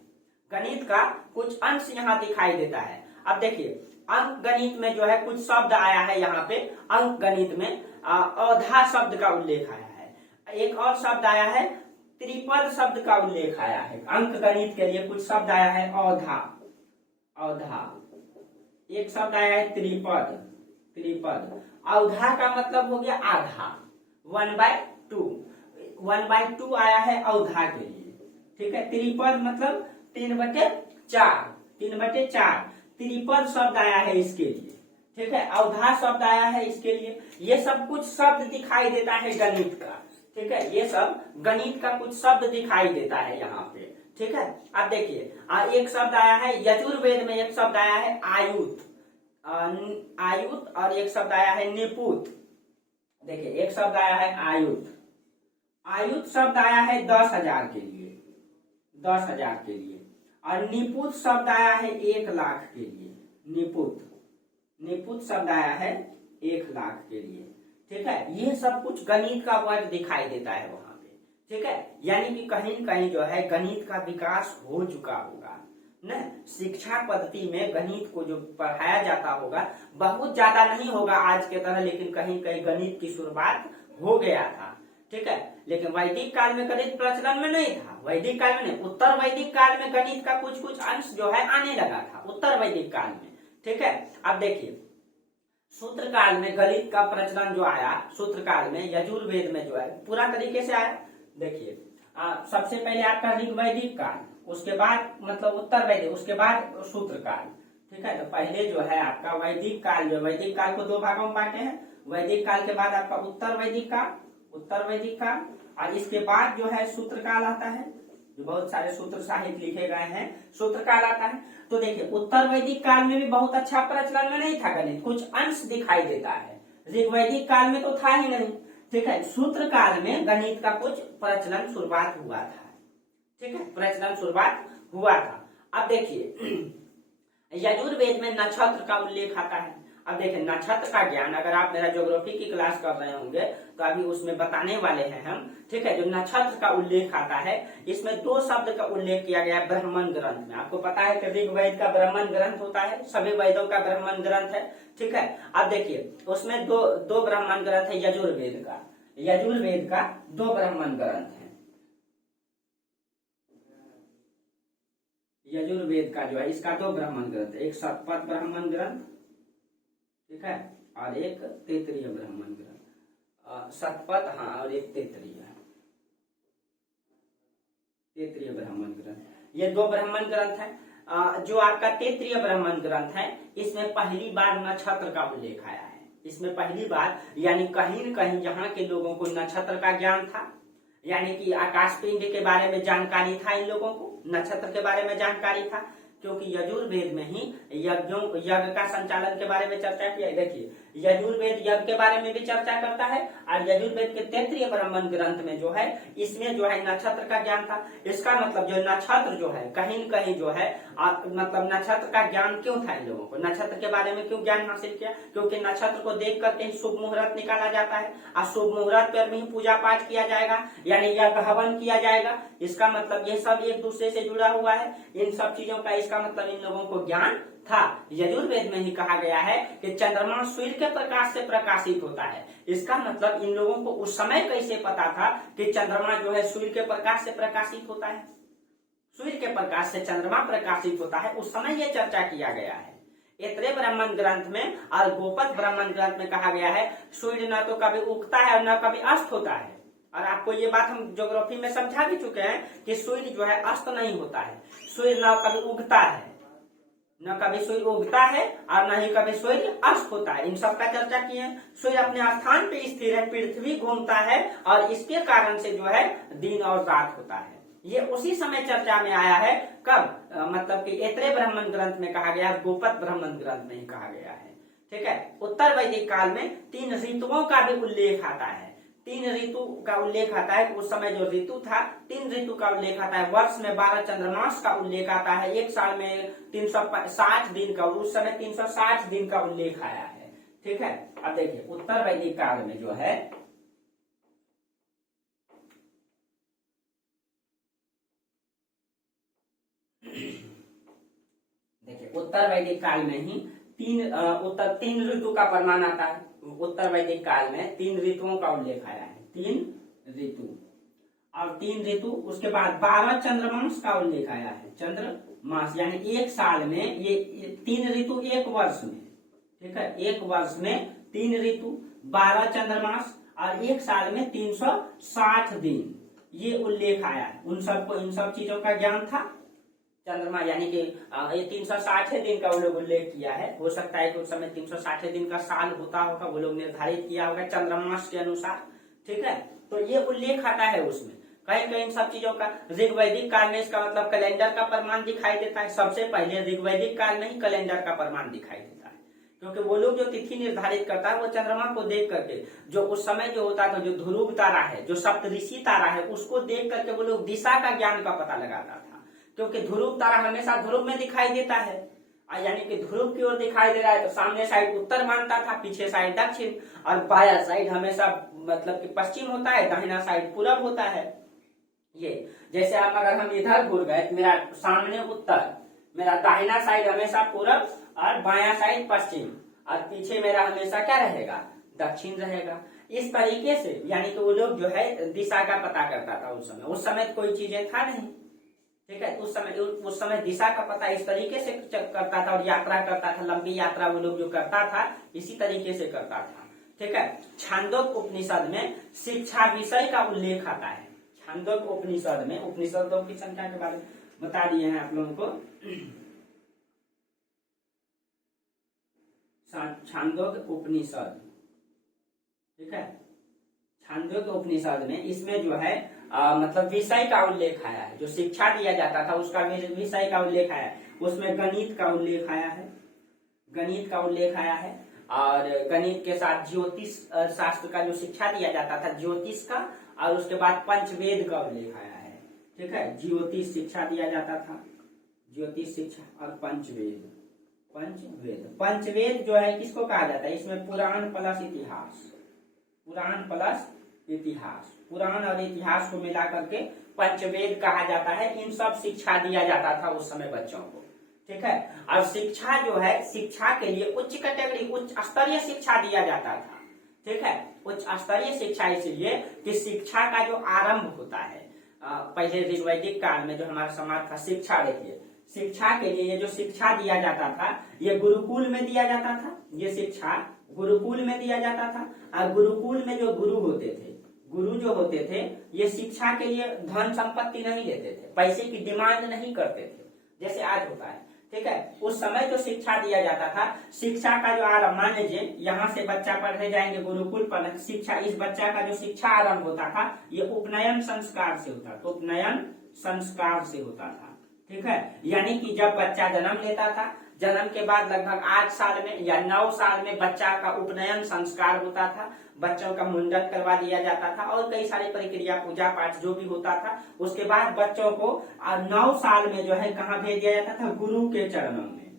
गणित का कुछ अंश यहाँ दिखाई देता है। अब देखिए अंक गणित में जो है कुछ शब्द आया है यहाँ पे, अंक गणित में औधा शब्द का उल्लेख आया है। एक और शब्द आया है त्रिपद शब्द का उल्लेख आया है। अंक गणित के लिए कुछ शब्द आया है औधा, औधा। एक शब्द आया है त्रिपद, त्रिपद। औधा का मतलब हो गया आधा, 1/2, 1/2 आया है औधा के लिए, ठीक है। त्रिपद मतलब 3/4, 3/4 त्रिपद शब्द आया है इसके लिए, ठीक है। औधा शब्द आया है इसके लिए। ये सब कुछ शब्द दिखाई देता है गणित का, ठीक है। ये सब गणित का कुछ शब्द दिखाई देता है यहाँ पे, ठीक है। अब देखिए एक शब्द आया है यजुर्वेद में, एक शब्द आया है आयुत, आयुत, और एक शब्द आया है निपुत। देखिए एक शब्द आया है आयुत, आयुत शब्द आया है 10,000 के लिए, 10,000 के लिए। और निपुत शब्द आया है 1,00,000 के लिए, निपुत, निपुत शब्द आया है 1,00,000 के लिए, ठीक है। ये सब कुछ गणित का वर्ग दिखाई देता है वहां पे, ठीक है। यानी कि कहीं कहीं जो है गणित का विकास हो चुका होगा न। शिक्षा पद्धति में गणित को जो पढ़ाया जाता होगा बहुत ज्यादा नहीं होगा आज के तरह, लेकिन कहीं कहीं गणित की शुरुआत हो गया था, ठीक है। लेकिन वैदिक काल में गणित प्रचलन में नहीं था, वैदिक काल में नहीं, उत्तर वैदिक काल में गणित का कुछ कुछ अंश जो है आने लगा था, उत्तर वैदिक काल में, ठीक है। अब देखिए सूत्र काल में गणित का प्रचलन जो आया, सूत्र काल में यजुर्वेद में जो है पूरा तरीके से आया। देखिए सबसे पहले आपका ऋग्वैदिक काल, उसके बाद मतलब उत्तर वैदिक, उसके बाद सूत्र काल, ठीक है। तो पहले जो है आपका वैदिक काल, जो वैदिक काल को 2 भागों में बांटे हैं। वैदिक काल के बाद आपका उत्तर वैदिक काल, उत्तर वैदिक काल, और इसके बाद जो है सूत्र काल आता है, जो बहुत सारे सूत्र साहित्य लिखे गए हैं, सूत्र काल आता है। तो देखिए उत्तर वैदिक काल में भी बहुत अच्छा प्रचलन में नहीं था गणित, कुछ अंश दिखाई देता है। ऋग्वैदिक काल में तो था ही नहीं, ठीक है। सूत्र काल में गणित का कुछ प्रचलन शुरुआत हुआ था, ठीक है, प्रचलन शुरुआत हुआ था। अब देखिए यजुर्वेद में नक्षत्र का उल्लेख आता है। अब देखिए नक्षत्र का ज्ञान अगर आप मेरा ज्योग्राफी की क्लास कर रहे होंगे तो अभी उसमें बताने वाले हैं हम, ठीक है। जो नक्षत्र का उल्लेख आता है, इसमें 2 शब्द का उल्लेख किया गया है ब्राह्मण ग्रंथ में। आपको पता है कि ऋग्वेद का ब्राह्मण ग्रंथ होता है, सभी वेदों का ब्राह्मण ग्रंथ है, ठीक है। अब देखिए उसमें दो ब्राह्मण ग्रंथ है यजुर्वेद का, यजुर्वेद का 2 ब्राह्मण ग्रंथ है। यजुर्वेद का जो है इसका 2 ब्राह्मण ग्रंथ है, एक शतपथ ब्राह्मण ग्रंथ, ठीक है, और एक तैत्तिरीय ब्राह्मण ग्रंथ। शतपथ हाँ, और एक तैत्तिरीय ब्राह्मण ग्रंथ। ये 2 ब्राह्मण ग्रंथ है। जो आपका तैत्तिरीय ब्राह्मण ग्रंथ है इसमें पहली बार नक्षत्र का उल्लेख आया है, इसमें पहली बार, यानी कहीं न कहीं यहाँ के लोगों को नक्षत्र का ज्ञान था, यानी कि आकाश पिंड के बारे में जानकारी था, इन लोगों को नक्षत्र के बारे में जानकारी था, क्योंकि यजुर्वेद में ही यज्ञ का संचालन के बारे में चर्चा किया। देखिए यजुर्वेद यज्ञ के बारे में भी चर्चा करता है, और यजुर्वेद के तैत्तिरीय ब्राह्मण ग्रंथ में जो है इसमें जो है नक्षत्र का ज्ञान था। इसका मतलब जो नक्षत्र जो है कहीं न कहीं जो है मतलब नक्षत्र का ज्ञान क्यों था इन लोगों को, नक्षत्र के बारे में क्यों ज्ञान हासिल किया? क्योंकि नक्षत्र को देख करके ही शुभ मुहूर्त निकाला जाता है, और शुभ मुहूर्त पर भी पूजा पाठ किया जाएगा, यानी यज्ञ हवन किया जाएगा। इसका मतलब ये सब एक दूसरे से जुड़ा हुआ है, इन सब चीजों का इसका मतलब इन लोगों को ज्ञान था। यजुर्वेद में ही कहा गया है कि चंद्रमा सूर्य के प्रकाश से प्रकाशित होता है। इसका मतलब इन लोगों को उस समय कैसे पता था कि चंद्रमा जो है सूर्य के प्रकाश से प्रकाशित होता है, सूर्य के प्रकाश से चंद्रमा प्रकाशित होता है, उस समय यह चर्चा किया गया है। ऐत्रेय ब्राह्मण ग्रंथ में और गोपद ब्राह्मण ग्रंथ में कहा गया है सूर्य न तो कभी उगता है और न कभी अस्त होता है। और आपको ये बात हम ज्योग्राफी में समझा भी चुके हैं कि सूर्य जो है अस्त नहीं होता है, सूर्य न कभी उगता है, न कभी सूर्य उगता है और न ही कभी सूर्य अस्त होता है। इन सब का चर्चा किए हैं। सूर्य अपने स्थान पे स्थिर है, पृथ्वी घूमता है और इसके कारण से जो है दिन और रात होता है। ये उसी समय चर्चा में आया है। कब? मतलब कि ऐतरेय ब्राह्मण ग्रंथ में कहा गया, गोपद ब्राह्मण ग्रंथ में ही कहा गया है। ठीक है। उत्तर वैदिक काल में 3 ऋतुओं का भी उल्लेख आता है। 3 ऋतु का उल्लेख आता है। उस समय जो ऋतु था, 3 ऋतु का उल्लेख आता है। वर्ष में 12 चंद्रमास का उल्लेख आता है। एक साल में 360 दिन का, उस समय 360 दिन का उल्लेख आया है। ठीक है। अब देखिए उत्तर वैदिक काल में जो है देखिए उत्तर वैदिक काल में ही 3 ऋतु का प्रमाण आता है। उत्तर वैदिक काल में 3 ऋतुओं का उल्लेख आया है। 3 ऋतु और 3 ऋतु, उसके बाद 12 चंद्रमास का उल्लेख आया है। चंद्रमास यानी एक साल में ये 3 ऋतु एक वर्ष में। ठीक है। एक वर्ष में 3 ऋतु, 12 चंद्रमास और एक साल में 360 दिन, ये उल्लेख आया है। इन सब चीजों का ज्ञान था। चंद्रमा यानी कि ये 360 दिन का वो लोग उल्लेख किया है। हो सकता है कि उस समय 360 दिन का साल होता होगा, वो लोग निर्धारित किया होगा चंद्रमास के अनुसार। ठीक है। तो ये उल्लेख आता है उसमें कहीं कहीं सब चीजों का। ऋग्वैदिक काल में इसका मतलब कैलेंडर का प्रमाण दिखाई देता है। सबसे पहले ऋग्वैदिक काल में ही कैलेंडर का प्रमाण दिखाई देता है, क्योंकि वो लोग जो तिथि निर्धारित करता है वो चंद्रमा को देख करके, जो उस समय जो होता था, जो ध्रुव तारा है, जो सप्तऋषि तारा है, उसको देख करके वो लोग दिशा का ज्ञान का पता लगाता था। क्योंकि ध्रुव तारा हमेशा ध्रुव में दिखाई देता है, यानी कि ध्रुव की ओर दिखाई दे रहा है तो सामने साइड उत्तर मानता था, पीछे साइड दक्षिण, और बाया साइड हमेशा मतलब कि पश्चिम होता है, दाहिना साइड पूरब होता है। ये जैसे आप अगर हम इधर घूर गए, मेरा सामने उत्तर, मेरा दाहिना साइड हमेशा पूरब और बाया साइड पश्चिम, और पीछे मेरा हमेशा क्या रहेगा? दक्षिण रहेगा। इस तरीके से यानी कि वो लोग जो है दिशा का पता करता था उस समय कोई चीजें था नहीं। ठीक है। उस समय दिशा का पता इस तरीके से करता था और यात्रा करता था। लंबी यात्रा वो लोग जो करता था इसी तरीके से करता था। ठीक है। छांदोग्य उपनिषद में शिक्षा विषय का उल्लेख आता है। छांदोग्य उपनिषद में, उपनिषदों की संख्या के बारे में बता दिए हैं आप लोगों को। छांदोग्य उपनिषद, ठीक है। छांदोग्य उपनिषद में इसमें जो है मतलब विषय का उल्लेख आया है। जो शिक्षा दिया जाता था उसका विषय का उल्लेख आया है। उसमें गणित का उल्लेख आया है, गणित का उल्लेख आया है, और गणित के साथ ज्योतिष शास्त्र का जो शिक्षा दिया जाता था, ज्योतिष का, और उसके बाद पंचवेद का उल्लेख आया है। ठीक है। ज्योतिष शिक्षा दिया जाता था, ज्योतिष शिक्षा, और पंचवेद। पंचवेद जो है किसको कहा जाता है? इसमें पुराण प्लस इतिहास, पुराण प्लस इतिहास, पुराण और इतिहास को मिला करके पंचवेद कहा जाता है। इन सब शिक्षा दिया जाता था उस समय बच्चों को। ठीक है। और शिक्षा जो है, शिक्षा के लिए उच्च कैटेगरी, उच्च स्तरीय शिक्षा दिया जाता था। ठीक है। उच्च स्तरीय शिक्षा इसलिए कि शिक्षा का जो आरंभ होता है, पहले ऋग्वैदिक काल में जो हमारा समाज था, शिक्षा देखिए, शिक्षा के लिए ये जो शिक्षा दिया जाता था ये गुरुकुल में दिया जाता था। ये शिक्षा गुरुकुल में दिया जाता था, और गुरुकुल में जो गुरु होते थे, गुरु जो होते थे, ये शिक्षा के लिए धन संपत्ति नहीं देते थे, पैसे की डिमांड नहीं करते थे जैसे आज होता है। ठीक है। उस समय जो शिक्षा दिया जाता था, शिक्षा का जो आरंभ, मान लीजिए यहाँ से बच्चा पढ़ने जाएंगे गुरुकुल पर, शिक्षा, इस बच्चा का जो शिक्षा आरंभ होता था ये उपनयन संस्कार से होता था, उपनयन संस्कार से होता था। ठीक है। यानी कि जब बच्चा जन्म लेता था, जन्म के बाद लगभग 8 साल में या 9 साल में बच्चा का उपनयन संस्कार होता था, बच्चों का मुंडन करवा दिया जाता था, और कई सारी प्रक्रिया, पूजा पाठ जो भी होता था। उसके बाद बच्चों को 9 साल में जो है कहाँ भेज दिया जाता था? गुरु के चरणों में,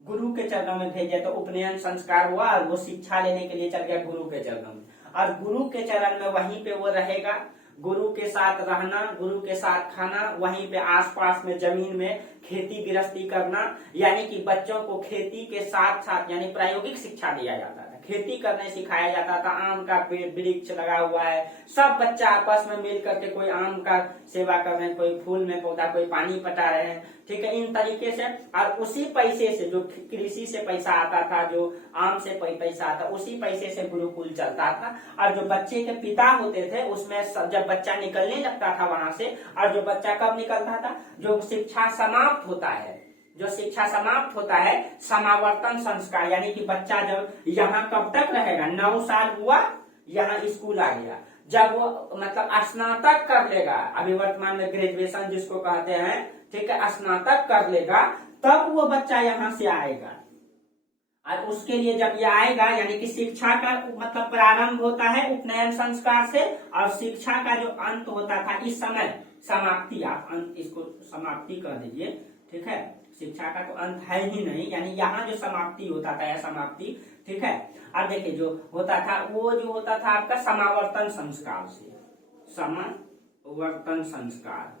गुरु के चरणों में भेज दिया। तो उपनयन संस्कार हुआ और वो शिक्षा लेने के लिए चल गया गुरु के चरणों में, और गुरु के चरण में वहीं पे वो रहेगा, गुरु के साथ रहना, गुरु के साथ खाना, वहीं पे आसपास में जमीन में खेती गृहस्थी करना। यानी कि बच्चों को खेती के साथ साथ यानी प्रायोगिक शिक्षा दिया जाता था, खेती करने सिखाया जाता था। आम का पेड़ वृक्ष लगा हुआ है, सब बच्चा आपस में मिल करके कोई आम का सेवा कर रहे हैं, कोई फूल में पौधा, कोई पानी पटा रहे हैं। ठीक है। इन तरीके से, और उसी पैसे से, जो कृषि से पैसा आता था, जो आम से पैसा आता, उसी पैसे से गुरुकुल चलता था। और जो बच्चे के पिता होते थे उसमें जब बच्चा निकलने लगता था वहां से, और जो बच्चा कब निकलता था? जो शिक्षा समाप्त होता है, जो शिक्षा समाप्त होता है समावर्तन संस्कार, यानी कि बच्चा जब यहाँ कब तक रहेगा, 9 साल हुआ, यहाँ स्कूल आ गया, जब वो मतलब स्नातक कर लेगा, अभी वर्तमान में ग्रेजुएशन जिसको कहते हैं, ठीक है, स्नातक कर लेगा, तब वो बच्चा यहाँ से आएगा। और उसके लिए जब ये आएगा, यानी कि शिक्षा का मतलब प्रारंभ होता है उपनयन संस्कार से, और शिक्षा का जो अंत होता था इस समय समाप्ति, आप अंत इसको समाप्ति कर दीजिए, ठीक है, शिक्षा का तो अंत है ही नहीं, यानी यहाँ जो समाप्ति होता था या समाप्ति, ठीक है। अब देखिए जो होता था वो जो होता था आपका समावर्तन संस्कार से, समावर्तन संस्कार,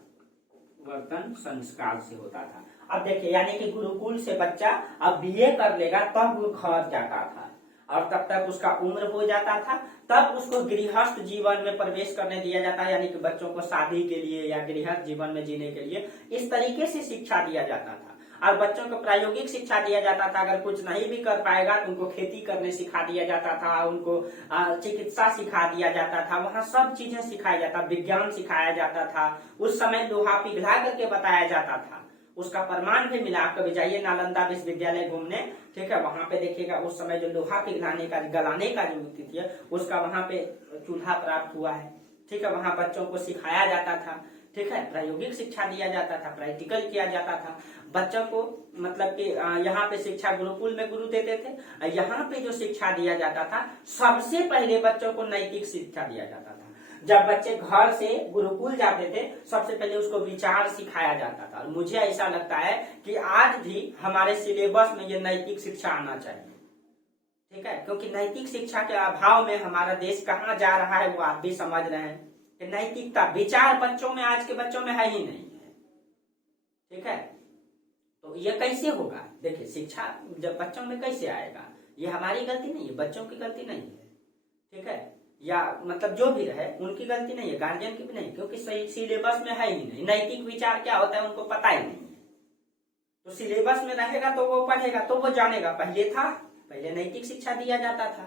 वर्तन संस्कार से होता था। अब देखिए यानी कि गुरुकुल से बच्चा अब बीए कर लेगा तब वो घर जाता था, और तब तक उसका उम्र हो जाता था, तब उसको गृहस्थ जीवन में प्रवेश करने दिया जाता है, यानी कि बच्चों को शादी के लिए या गृहस्थ जीवन में जीने के लिए इस तरीके से शिक्षा दिया जाता था। और बच्चों को प्रायोगिक शिक्षा दिया जाता था, अगर कुछ नहीं भी कर पाएगा तो उनको खेती करने सिखा दिया जाता था, उनको चिकित्सा सिखा दिया जाता था, वहाँ सब चीजें सिखाया जाता, विज्ञान सिखाया जाता था। उस समय लोहा पिघला करके बताया जाता था, उसका प्रमाण भी मिला। आप कभी जाइए नालंदा विश्वविद्यालय घूमने, ठीक है, वहां पे देखिएगा उस समय जो लोहा पिघलाने का गलाने का जो विधि है उसका वहां पे चूल्हा प्राप्त हुआ है, ठीक है, वहां बच्चों को सिखाया जाता था, ठीक है, प्रायोगिक शिक्षा दिया जाता था, प्रैक्टिकल किया जाता था बच्चों को, मतलब कि यहाँ पे शिक्षा गुरुकुल में गुरु देते थे, यहाँ पे जो शिक्षा दिया जाता था सबसे पहले बच्चों को नैतिक शिक्षा दिया जाता था। जब बच्चे घर से गुरुकुल जाते थे सबसे पहले उसको विचार सिखाया जाता था, और मुझे ऐसा लगता है कि आज भी हमारे सिलेबस में ये नैतिक शिक्षा आना चाहिए, ठीक है, क्योंकि नैतिक शिक्षा के अभाव में हमारा देश कहाँ जा रहा है वो आप भी समझ रहे हैं कि नैतिकता विचार बच्चों में, आज के बच्चों में है ही नहीं है, ठीक है। तो ये कैसे होगा, देखिए शिक्षा जब बच्चों में कैसे आएगा, ये हमारी गलती नहीं है, बच्चों की गलती नहीं है, ठीक है, या मतलब जो भी रहे उनकी गलती नहीं है, गार्जियन की भी नहीं, क्योंकि सिलेबस में है ही नहीं, नैतिक विचार क्या होता है उनको पता ही नहीं है। तो सिलेबस में रहेगा तो वो पढ़ेगा तो वो जानेगा, पहले नैतिक शिक्षा दिया जाता था,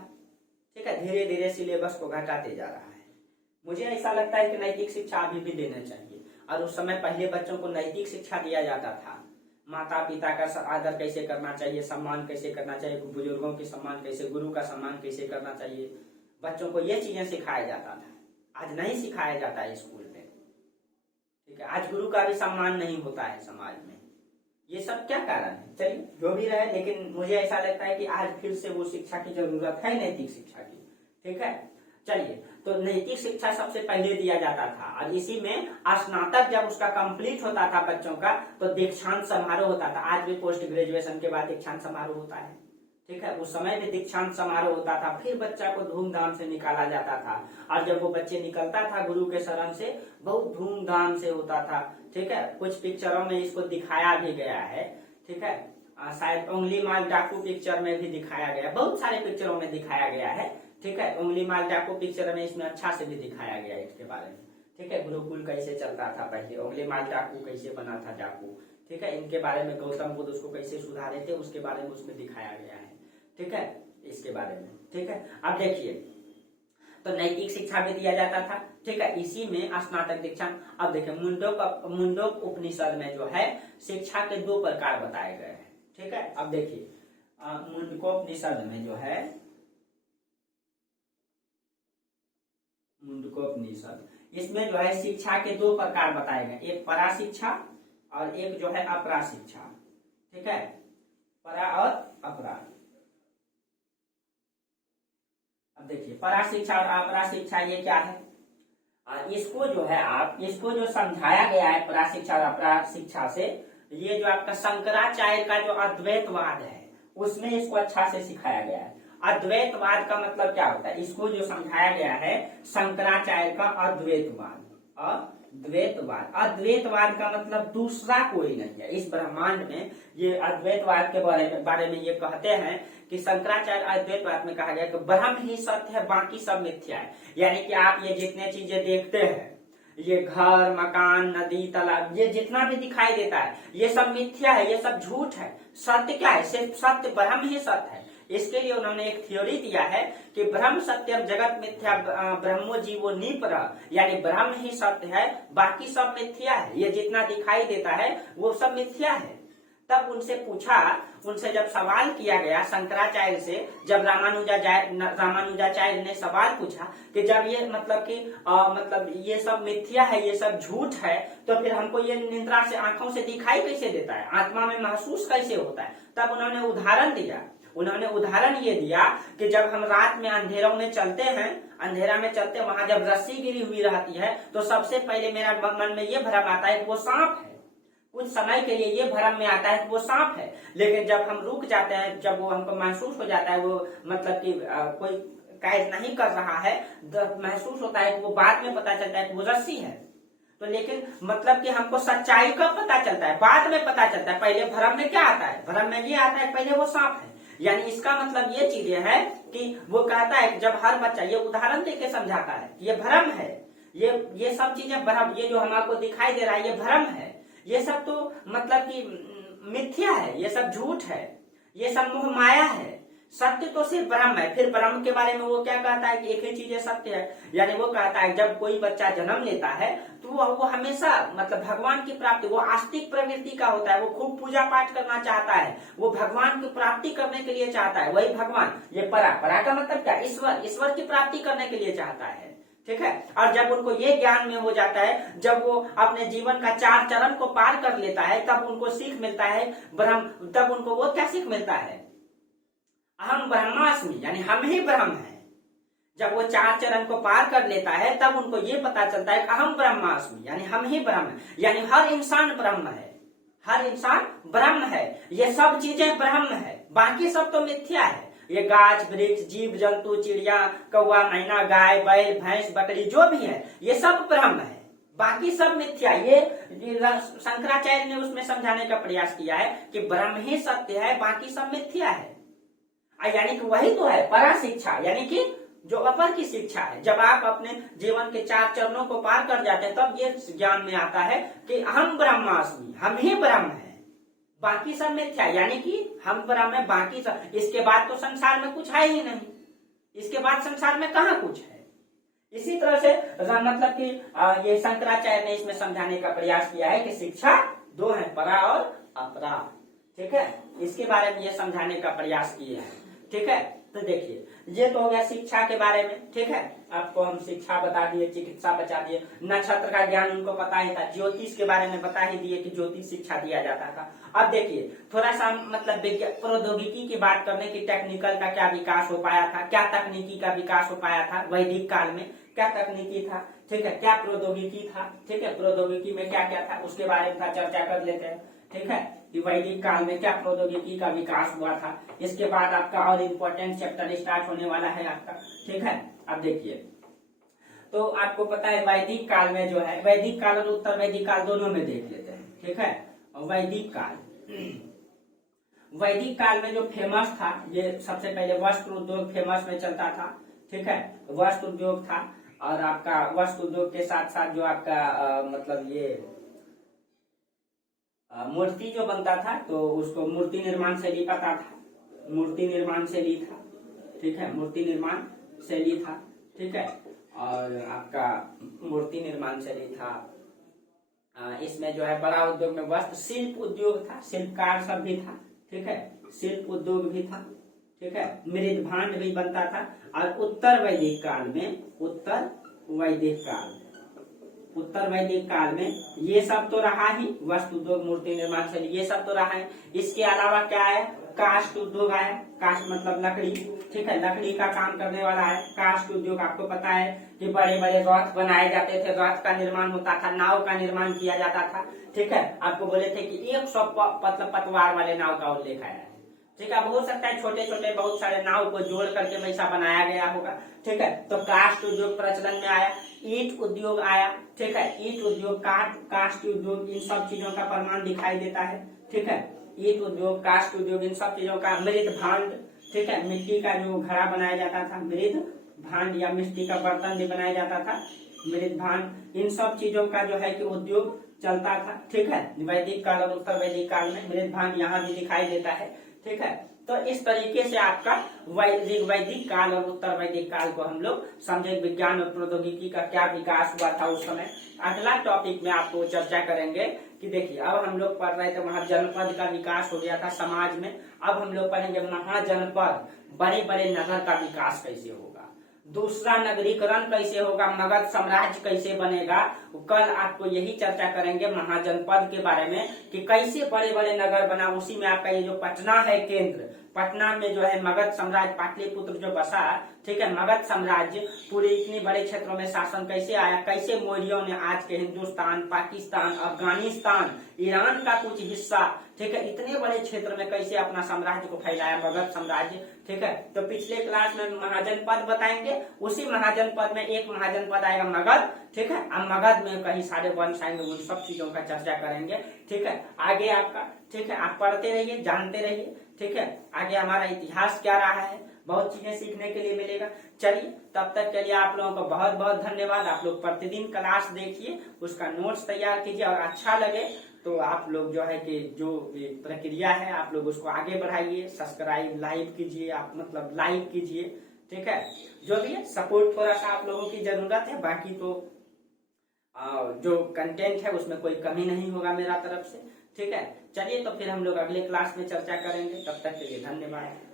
ठीक है, धीरे धीरे सिलेबस को घटाते जा रहा है। मुझे ऐसा लगता है कि नैतिक शिक्षा अभी भी देना चाहिए, और उस समय पहले बच्चों को नैतिक शिक्षा दिया जाता था, माता पिता का आदर कैसे करना चाहिए, सम्मान कैसे करना चाहिए, बुजुर्गों की सम्मान कैसे, गुरु का सम्मान कैसे करना चाहिए, बच्चों को ये चीजें सिखाया जाता था। आज नहीं सिखाया जाता है स्कूल में, ठीक है, आज गुरु का भी सम्मान नहीं होता है समाज में। ये सब क्या कारण है, चलिए जो भी रहे, लेकिन मुझे ऐसा लगता है कि आज फिर से वो शिक्षा की जरूरत है, नैतिक शिक्षा की, ठीक है। चलिए, तो नैतिक शिक्षा सबसे पहले दिया जाता था, और इसी में स्नातक जब उसका कंप्लीट होता था बच्चों का तो दीक्षांत समारोह होता था। आज भी पोस्ट ग्रेजुएशन के बाद दीक्षांत समारोह होता है, ठीक है, उस समय भी दीक्षांत समारोह होता था, फिर बच्चा को धूमधाम से निकाला जाता था, और जब वो बच्चे निकलता था गुरु के शरण से बहुत धूमधाम से होता था, ठीक है। कुछ पिक्चरों में इसको दिखाया भी गया है, ठीक है, शायद उंगली माल डाकू पिक्चर में भी दिखाया गया, बहुत सारे पिक्चरों में दिखाया गया है, ठीक है। उंगली माल डाकू पिक्चर में इसमें अच्छा से भी दिखाया गया है इसके बारे में, ठीक है, गुरुकुल कैसे चलता था पहले, उंगली माल डाकू कैसे बना था डाकू, ठीक है, इनके बारे में गौतम बुद्ध उसको कैसे सुधारे थे उसके बारे में उसमें दिखाया गया है, ठीक है, इसके बारे में, ठीक है। अब देखिए, तो नैतिक शिक्षा भी दिया जाता था, ठीक है, इसी में स्नातक दीक्षांत। अब देखिए मुंडोक उपनिषद में जो है शिक्षा के 2 प्रकार बताए गए हैं, ठीक है। अब देखिए मुंडकोपनिषद में जो है, मुंडकोपनिषद, इसमें जो है शिक्षा के 2 प्रकार बताए गए, एक परा शिक्षा और एक जो है अपरा शिक्षा, ठीक है, परा और अपरा। अब देखिए परा शिक्षा और अपरा शिक्षा ये क्या है, इसको जो है इसको जो समझाया गया है परा शिक्षा और अपरा शिक्षा से, ये जो आपका शंकराचार्य का जो अद्वैतवाद है उसमें इसको अच्छा से सिखाया गया है। अद्वैतवाद का मतलब क्या होता है, इसको जो समझाया गया है शंकराचार्य का अद्वैतवाद। अद्वैतवाद का मतलब दूसरा कोई नहीं है इस ब्रह्मांड में। ये अद्वैतवाद के बारे में ये कहते हैं कि शंकराचार्य अद्वैतवाद में कहा गया कि ब्रह्म ही सत्य है, बाकी सब मिथ्या है। यानी कि आप ये जितने चीजें देखते हैं, ये घर मकान नदी तालाब, ये जितना भी दिखाई देता है ये सब मिथ्या है, ये सब झूठ है। सत्य क्या है, सिर्फ सत्य ब्रह्म ही सत्य है। इसके लिए उन्होंने एक थ्योरी दिया है कि ब्रह्म सत्यम जगत मिथ्या ब्रह्मो जीवो निपर, यानी ब्रह्म ही सत्य है, बाकी सब मिथ्या है। ये जितना दिखाई देता है वो सब मिथ्या है। तब उनसे जब सवाल किया गया शंकराचार्य से, जब रामानुजाचार्य ने सवाल पूछा कि जब ये मतलब ये सब मिथ्या है, ये सब झूठ है, तो फिर हमको ये निद्रा से आंखों से दिखाई कैसे देता है, आत्मा में महसूस कैसे होता है, तब उन्होंने उदाहरण दिया। उन्होंने उदाहरण ये दिया कि जब हम रात में अंधेरों में चलते हैं, अंधेरा में चलते, वहां जब रस्सी गिरी हुई रहती है तो सबसे पहले मेरा मन में ये भ्रम आता है कि वो सांप है। कुछ समय के लिए ये भ्रम में आता है कि वो सांप है, लेकिन जब हम रुक जाते हैं, जब वो हमको महसूस हो जाता है वो मतलब कि कोई कैद नहीं कर रहा है, महसूस होता है कि वो बाद में पता चलता है कि वो रस्सी है। तो लेकिन मतलब कि हमको सच्चाई का पता चलता है, बाद में पता चलता है। पहले भ्रम में क्या आता है, भ्रम में ये आता है पहले वो सांप है। यानी इसका मतलब ये चीजें है कि वो कहता है कि जब हर बच्चा, ये उदाहरण देके समझाता है कि ये भ्रम है, ये सब चीजें भ्रम, ये जो हमको दिखाई दे रहा है ये भ्रम है, ये सब तो मतलब कि मिथ्या है, ये सब झूठ है, ये सब मोह माया है, सत्य तो सिर्फ ब्रह्म है। फिर ब्रह्म के बारे में वो क्या कहता है कि एक ही चीज सत्य है। यानी वो कहता है जब कोई बच्चा जन्म लेता है तो वो हमेशा मतलब भगवान की प्राप्ति, वो आस्तिक प्रवृत्ति का होता है, वो खूब पूजा पाठ करना चाहता है, वो भगवान की प्राप्ति करने के लिए चाहता है। वही भगवान, ये परा का मतलब क्या, ईश्वर की प्राप्ति करने के लिए चाहता है। ठीक है। और जब उनको ये ज्ञान में हो जाता है, जब वो अपने जीवन का 4 चरण को पार कर लेता है, तब उनको सीख मिलता है ब्रह्म। तब उनको वो क्या सीख मिलता है, अहम ब्रह्मास्मि, यानी हम ही ब्रह्म है। जब वो 4 चरण को पार कर लेता है तब उनको ये पता चलता है कि अहम ब्रह्मास्मि, यानी हम ही ब्रह्म है। यानी हर इंसान ब्रह्म है, हर इंसान ब्रह्म है, ये सब चीजें ब्रह्म है, बाकी सब तो मिथ्या है। ये गाछ वृक्ष जीव जंतु चिड़िया कौवा मैना गाय बैल भैंस बकरी जो भी है ये सब ब्रह्म है, बाकी सब मिथ्या। ये शंकराचार्य ने उसमें समझाने का प्रयास किया है कि ब्रह्म ही सत्य है, बाकी सब मिथ्या है। यानी कि वही तो है परा शिक्षा, यानी कि जो अपर की शिक्षा है। जब आप अपने जीवन के 4 चरणों को पार कर जाते हैं तब ये ज्ञान में आता है कि हम ब्रह्मास्मि, हम ही ब्रह्म है, बाकी सब मिथ्या। यानी कि हम ब्रह्म है, बाकी सब, इसके बाद तो संसार में कुछ है ही नहीं, इसके बाद संसार में कहाँ कुछ है। इसी तरह से मतलब कि ये शंकराचार्य ने इसमें समझाने का प्रयास किया है कि शिक्षा 2 है, परा और अपरा। ठीक है, इसके बारे में ये समझाने का प्रयास किए हैं। ठीक है, तो देखिए ये तो हो गया शिक्षा के बारे में। ठीक है, आपको हम शिक्षा बता दिए, चिकित्सा बता दिए, नक्षत्र का ज्ञान उनको पता ही था, ज्योतिष के बारे में बता ही दिए कि ज्योतिष शिक्षा दिया जाता था। अब देखिए थोड़ा सा मतलब प्रौद्योगिकी की बात करने की, टेक्निकल का क्या विकास हो पाया था, क्या तकनीकी का विकास हो पाया था वैदिक काल में, क्या तकनीकी था। ठीक है, क्या प्रौद्योगिकी था। ठीक है, प्रौद्योगिकी में क्या क्या था उसके बारे में चर्चा कर लेते हैं। ठीक है, कि वैदिक काल में क्या प्रौद्योगिकी का विकास हुआ था। इसके बाद आपका और इम्पोर्टेंट चैप्टर स्टार्ट होने वाला है आपका। ठीक है, अब देखिए तो आपको पता है वैदिक काल में जो है, वैदिक काल और उत्तर वैदिक काल दोनों में देख लेते हैं। ठीक है, वैदिक काल, वैदिक काल में जो फेमस था, ये सबसे पहले वस्त्र उद्योग फेमस में चलता था। ठीक है, वस्त्र उद्योग था, और आपका वस्त्र उद्योग के साथ साथ जो आपका मतलब ये मूर्ति जो बनता था तो उसको मूर्ति निर्माण शैली पता था, मूर्ति निर्माण शैली था। ठीक है, मूर्ति निर्माण शैली था। ठीक है, और आपका मूर्ति निर्माण शैली था। इसमें जो है बड़ा उद्योग में वस्त्र शिल्प उद्योग था, शिल्पकार सब भी था। ठीक है, शिल्प उद्योग भी था। ठीक है, मृद भांड भी बनता था। और उत्तर वैदिक काल में, उत्तर वैदिक काल में ये सब तो रहा ही, वस्त्र उद्योग मूर्ति निर्माण शैली ये सब तो रहा है। इसके अलावा क्या है, काष्ठ उद्योग आया, काष्ठ मतलब लकड़ी। ठीक है, लकड़ी का काम करने वाला है काष्ठ उद्योग। आपको पता है कि बड़े बड़े रथ बनाए जाते थे, रथ का निर्माण होता था, नाव का निर्माण किया जाता था। ठीक है, आपको बोले थे कि 100 पतवार वाले नाव का उल्लेख है। ठीक है, हो सकता है छोटे छोटे बहुत सारे नाव को जोड़ करके वैसा बनाया गया होगा। ठीक है, तो काष्ठ उद्योग प्रचलन में आया, ईंट उद्योग आया। ठीक है, ईंट उद्योग, काष्ठ उद्योग, इन सब चीजों का प्रमाण दिखाई देता है। ठीक है, ईंट उद्योग, काष्ठ उद्योग, इन सब चीजों का, मृद भांड। ठीक है, मिट्टी का जो घड़ा बनाया जाता था, मृद भांड, या मिट्टी का बर्तन भी बनाया जाता था, मृद भांड, इन सब चीजों का जो है कि उद्योग चलता था। ठीक है, वैदिक काल और उत्तर वैदिक काल में मृद भांड यहाँ भी दिखाई देता है। ठीक है, तो इस तरीके से आपका वैदिक काल और उत्तर वैदिक काल को हम लोग समझे, विज्ञान और प्रौद्योगिकी का क्या विकास हुआ था उस समय। अगला टॉपिक में आपको चर्चा करेंगे कि देखिए अब हम लोग पढ़ रहे थे वहां जनपद का विकास हो गया था समाज में। अब हम लोग पढ़ेंगे महाजनपद, बड़े बड़े नगर का विकास कैसे होगा, दूसरा नगरीकरण कैसे होगा, मगध साम्राज्य कैसे बनेगा। कल आपको यही चर्चा करेंगे महाजनपद के बारे में कि कैसे बड़े बड़े नगर बना। उसी में आपका ये जो पटना है केंद्र, पटना में जो है मगध साम्राज्य पाटलिपुत्र जो बसा, ठीक है, मगध साम्राज्य पूरे इतने बड़े क्षेत्रों में शासन कैसे आया, कैसे मौर्यों ने आज के हिंदुस्तान, पाकिस्तान, अफगानिस्तान, ईरान का कुछ हिस्सा, ठीक है, इतने बड़े क्षेत्र में कैसे अपना साम्राज्य को फैलाया मगध साम्राज्य। ठीक है, तो पिछले क्लास में महाजनपद बताएंगे, उसी महाजनपद में एक महाजनपद आएगा मगध। ठीक है, अब मगध में कई सारे वंश आएंगे, उन सब चीजों का चर्चा करेंगे। ठीक है, आगे आपका, ठीक है, आप पढ़ते रहिए, जानते रहिए। ठीक है, आगे हमारा इतिहास क्या रहा है, बहुत चीजें सीखने के लिए मिलेगा। चलिए, तब तक के लिए आप लोगों को बहुत बहुत धन्यवाद। आप लोग प्रतिदिन क्लास देखिए, उसका नोट्स तैयार कीजिए, और अच्छा लगे तो आप लोग जो है कि जो प्रक्रिया है आप लोग उसको आगे बढ़ाइए, सब्सक्राइब, लाइक कीजिए, आप मतलब लाइक कीजिए। ठीक है, जो भी है सपोर्ट थोड़ा सा आप लोगों की जरूरत है, बाकी तो जो कंटेंट है उसमें कोई कमी नहीं होगा मेरा तरफ से। ठीक है, चलिए तो फिर हम लोग अगले क्लास में चर्चा करेंगे, तब तक के लिए धन्यवाद।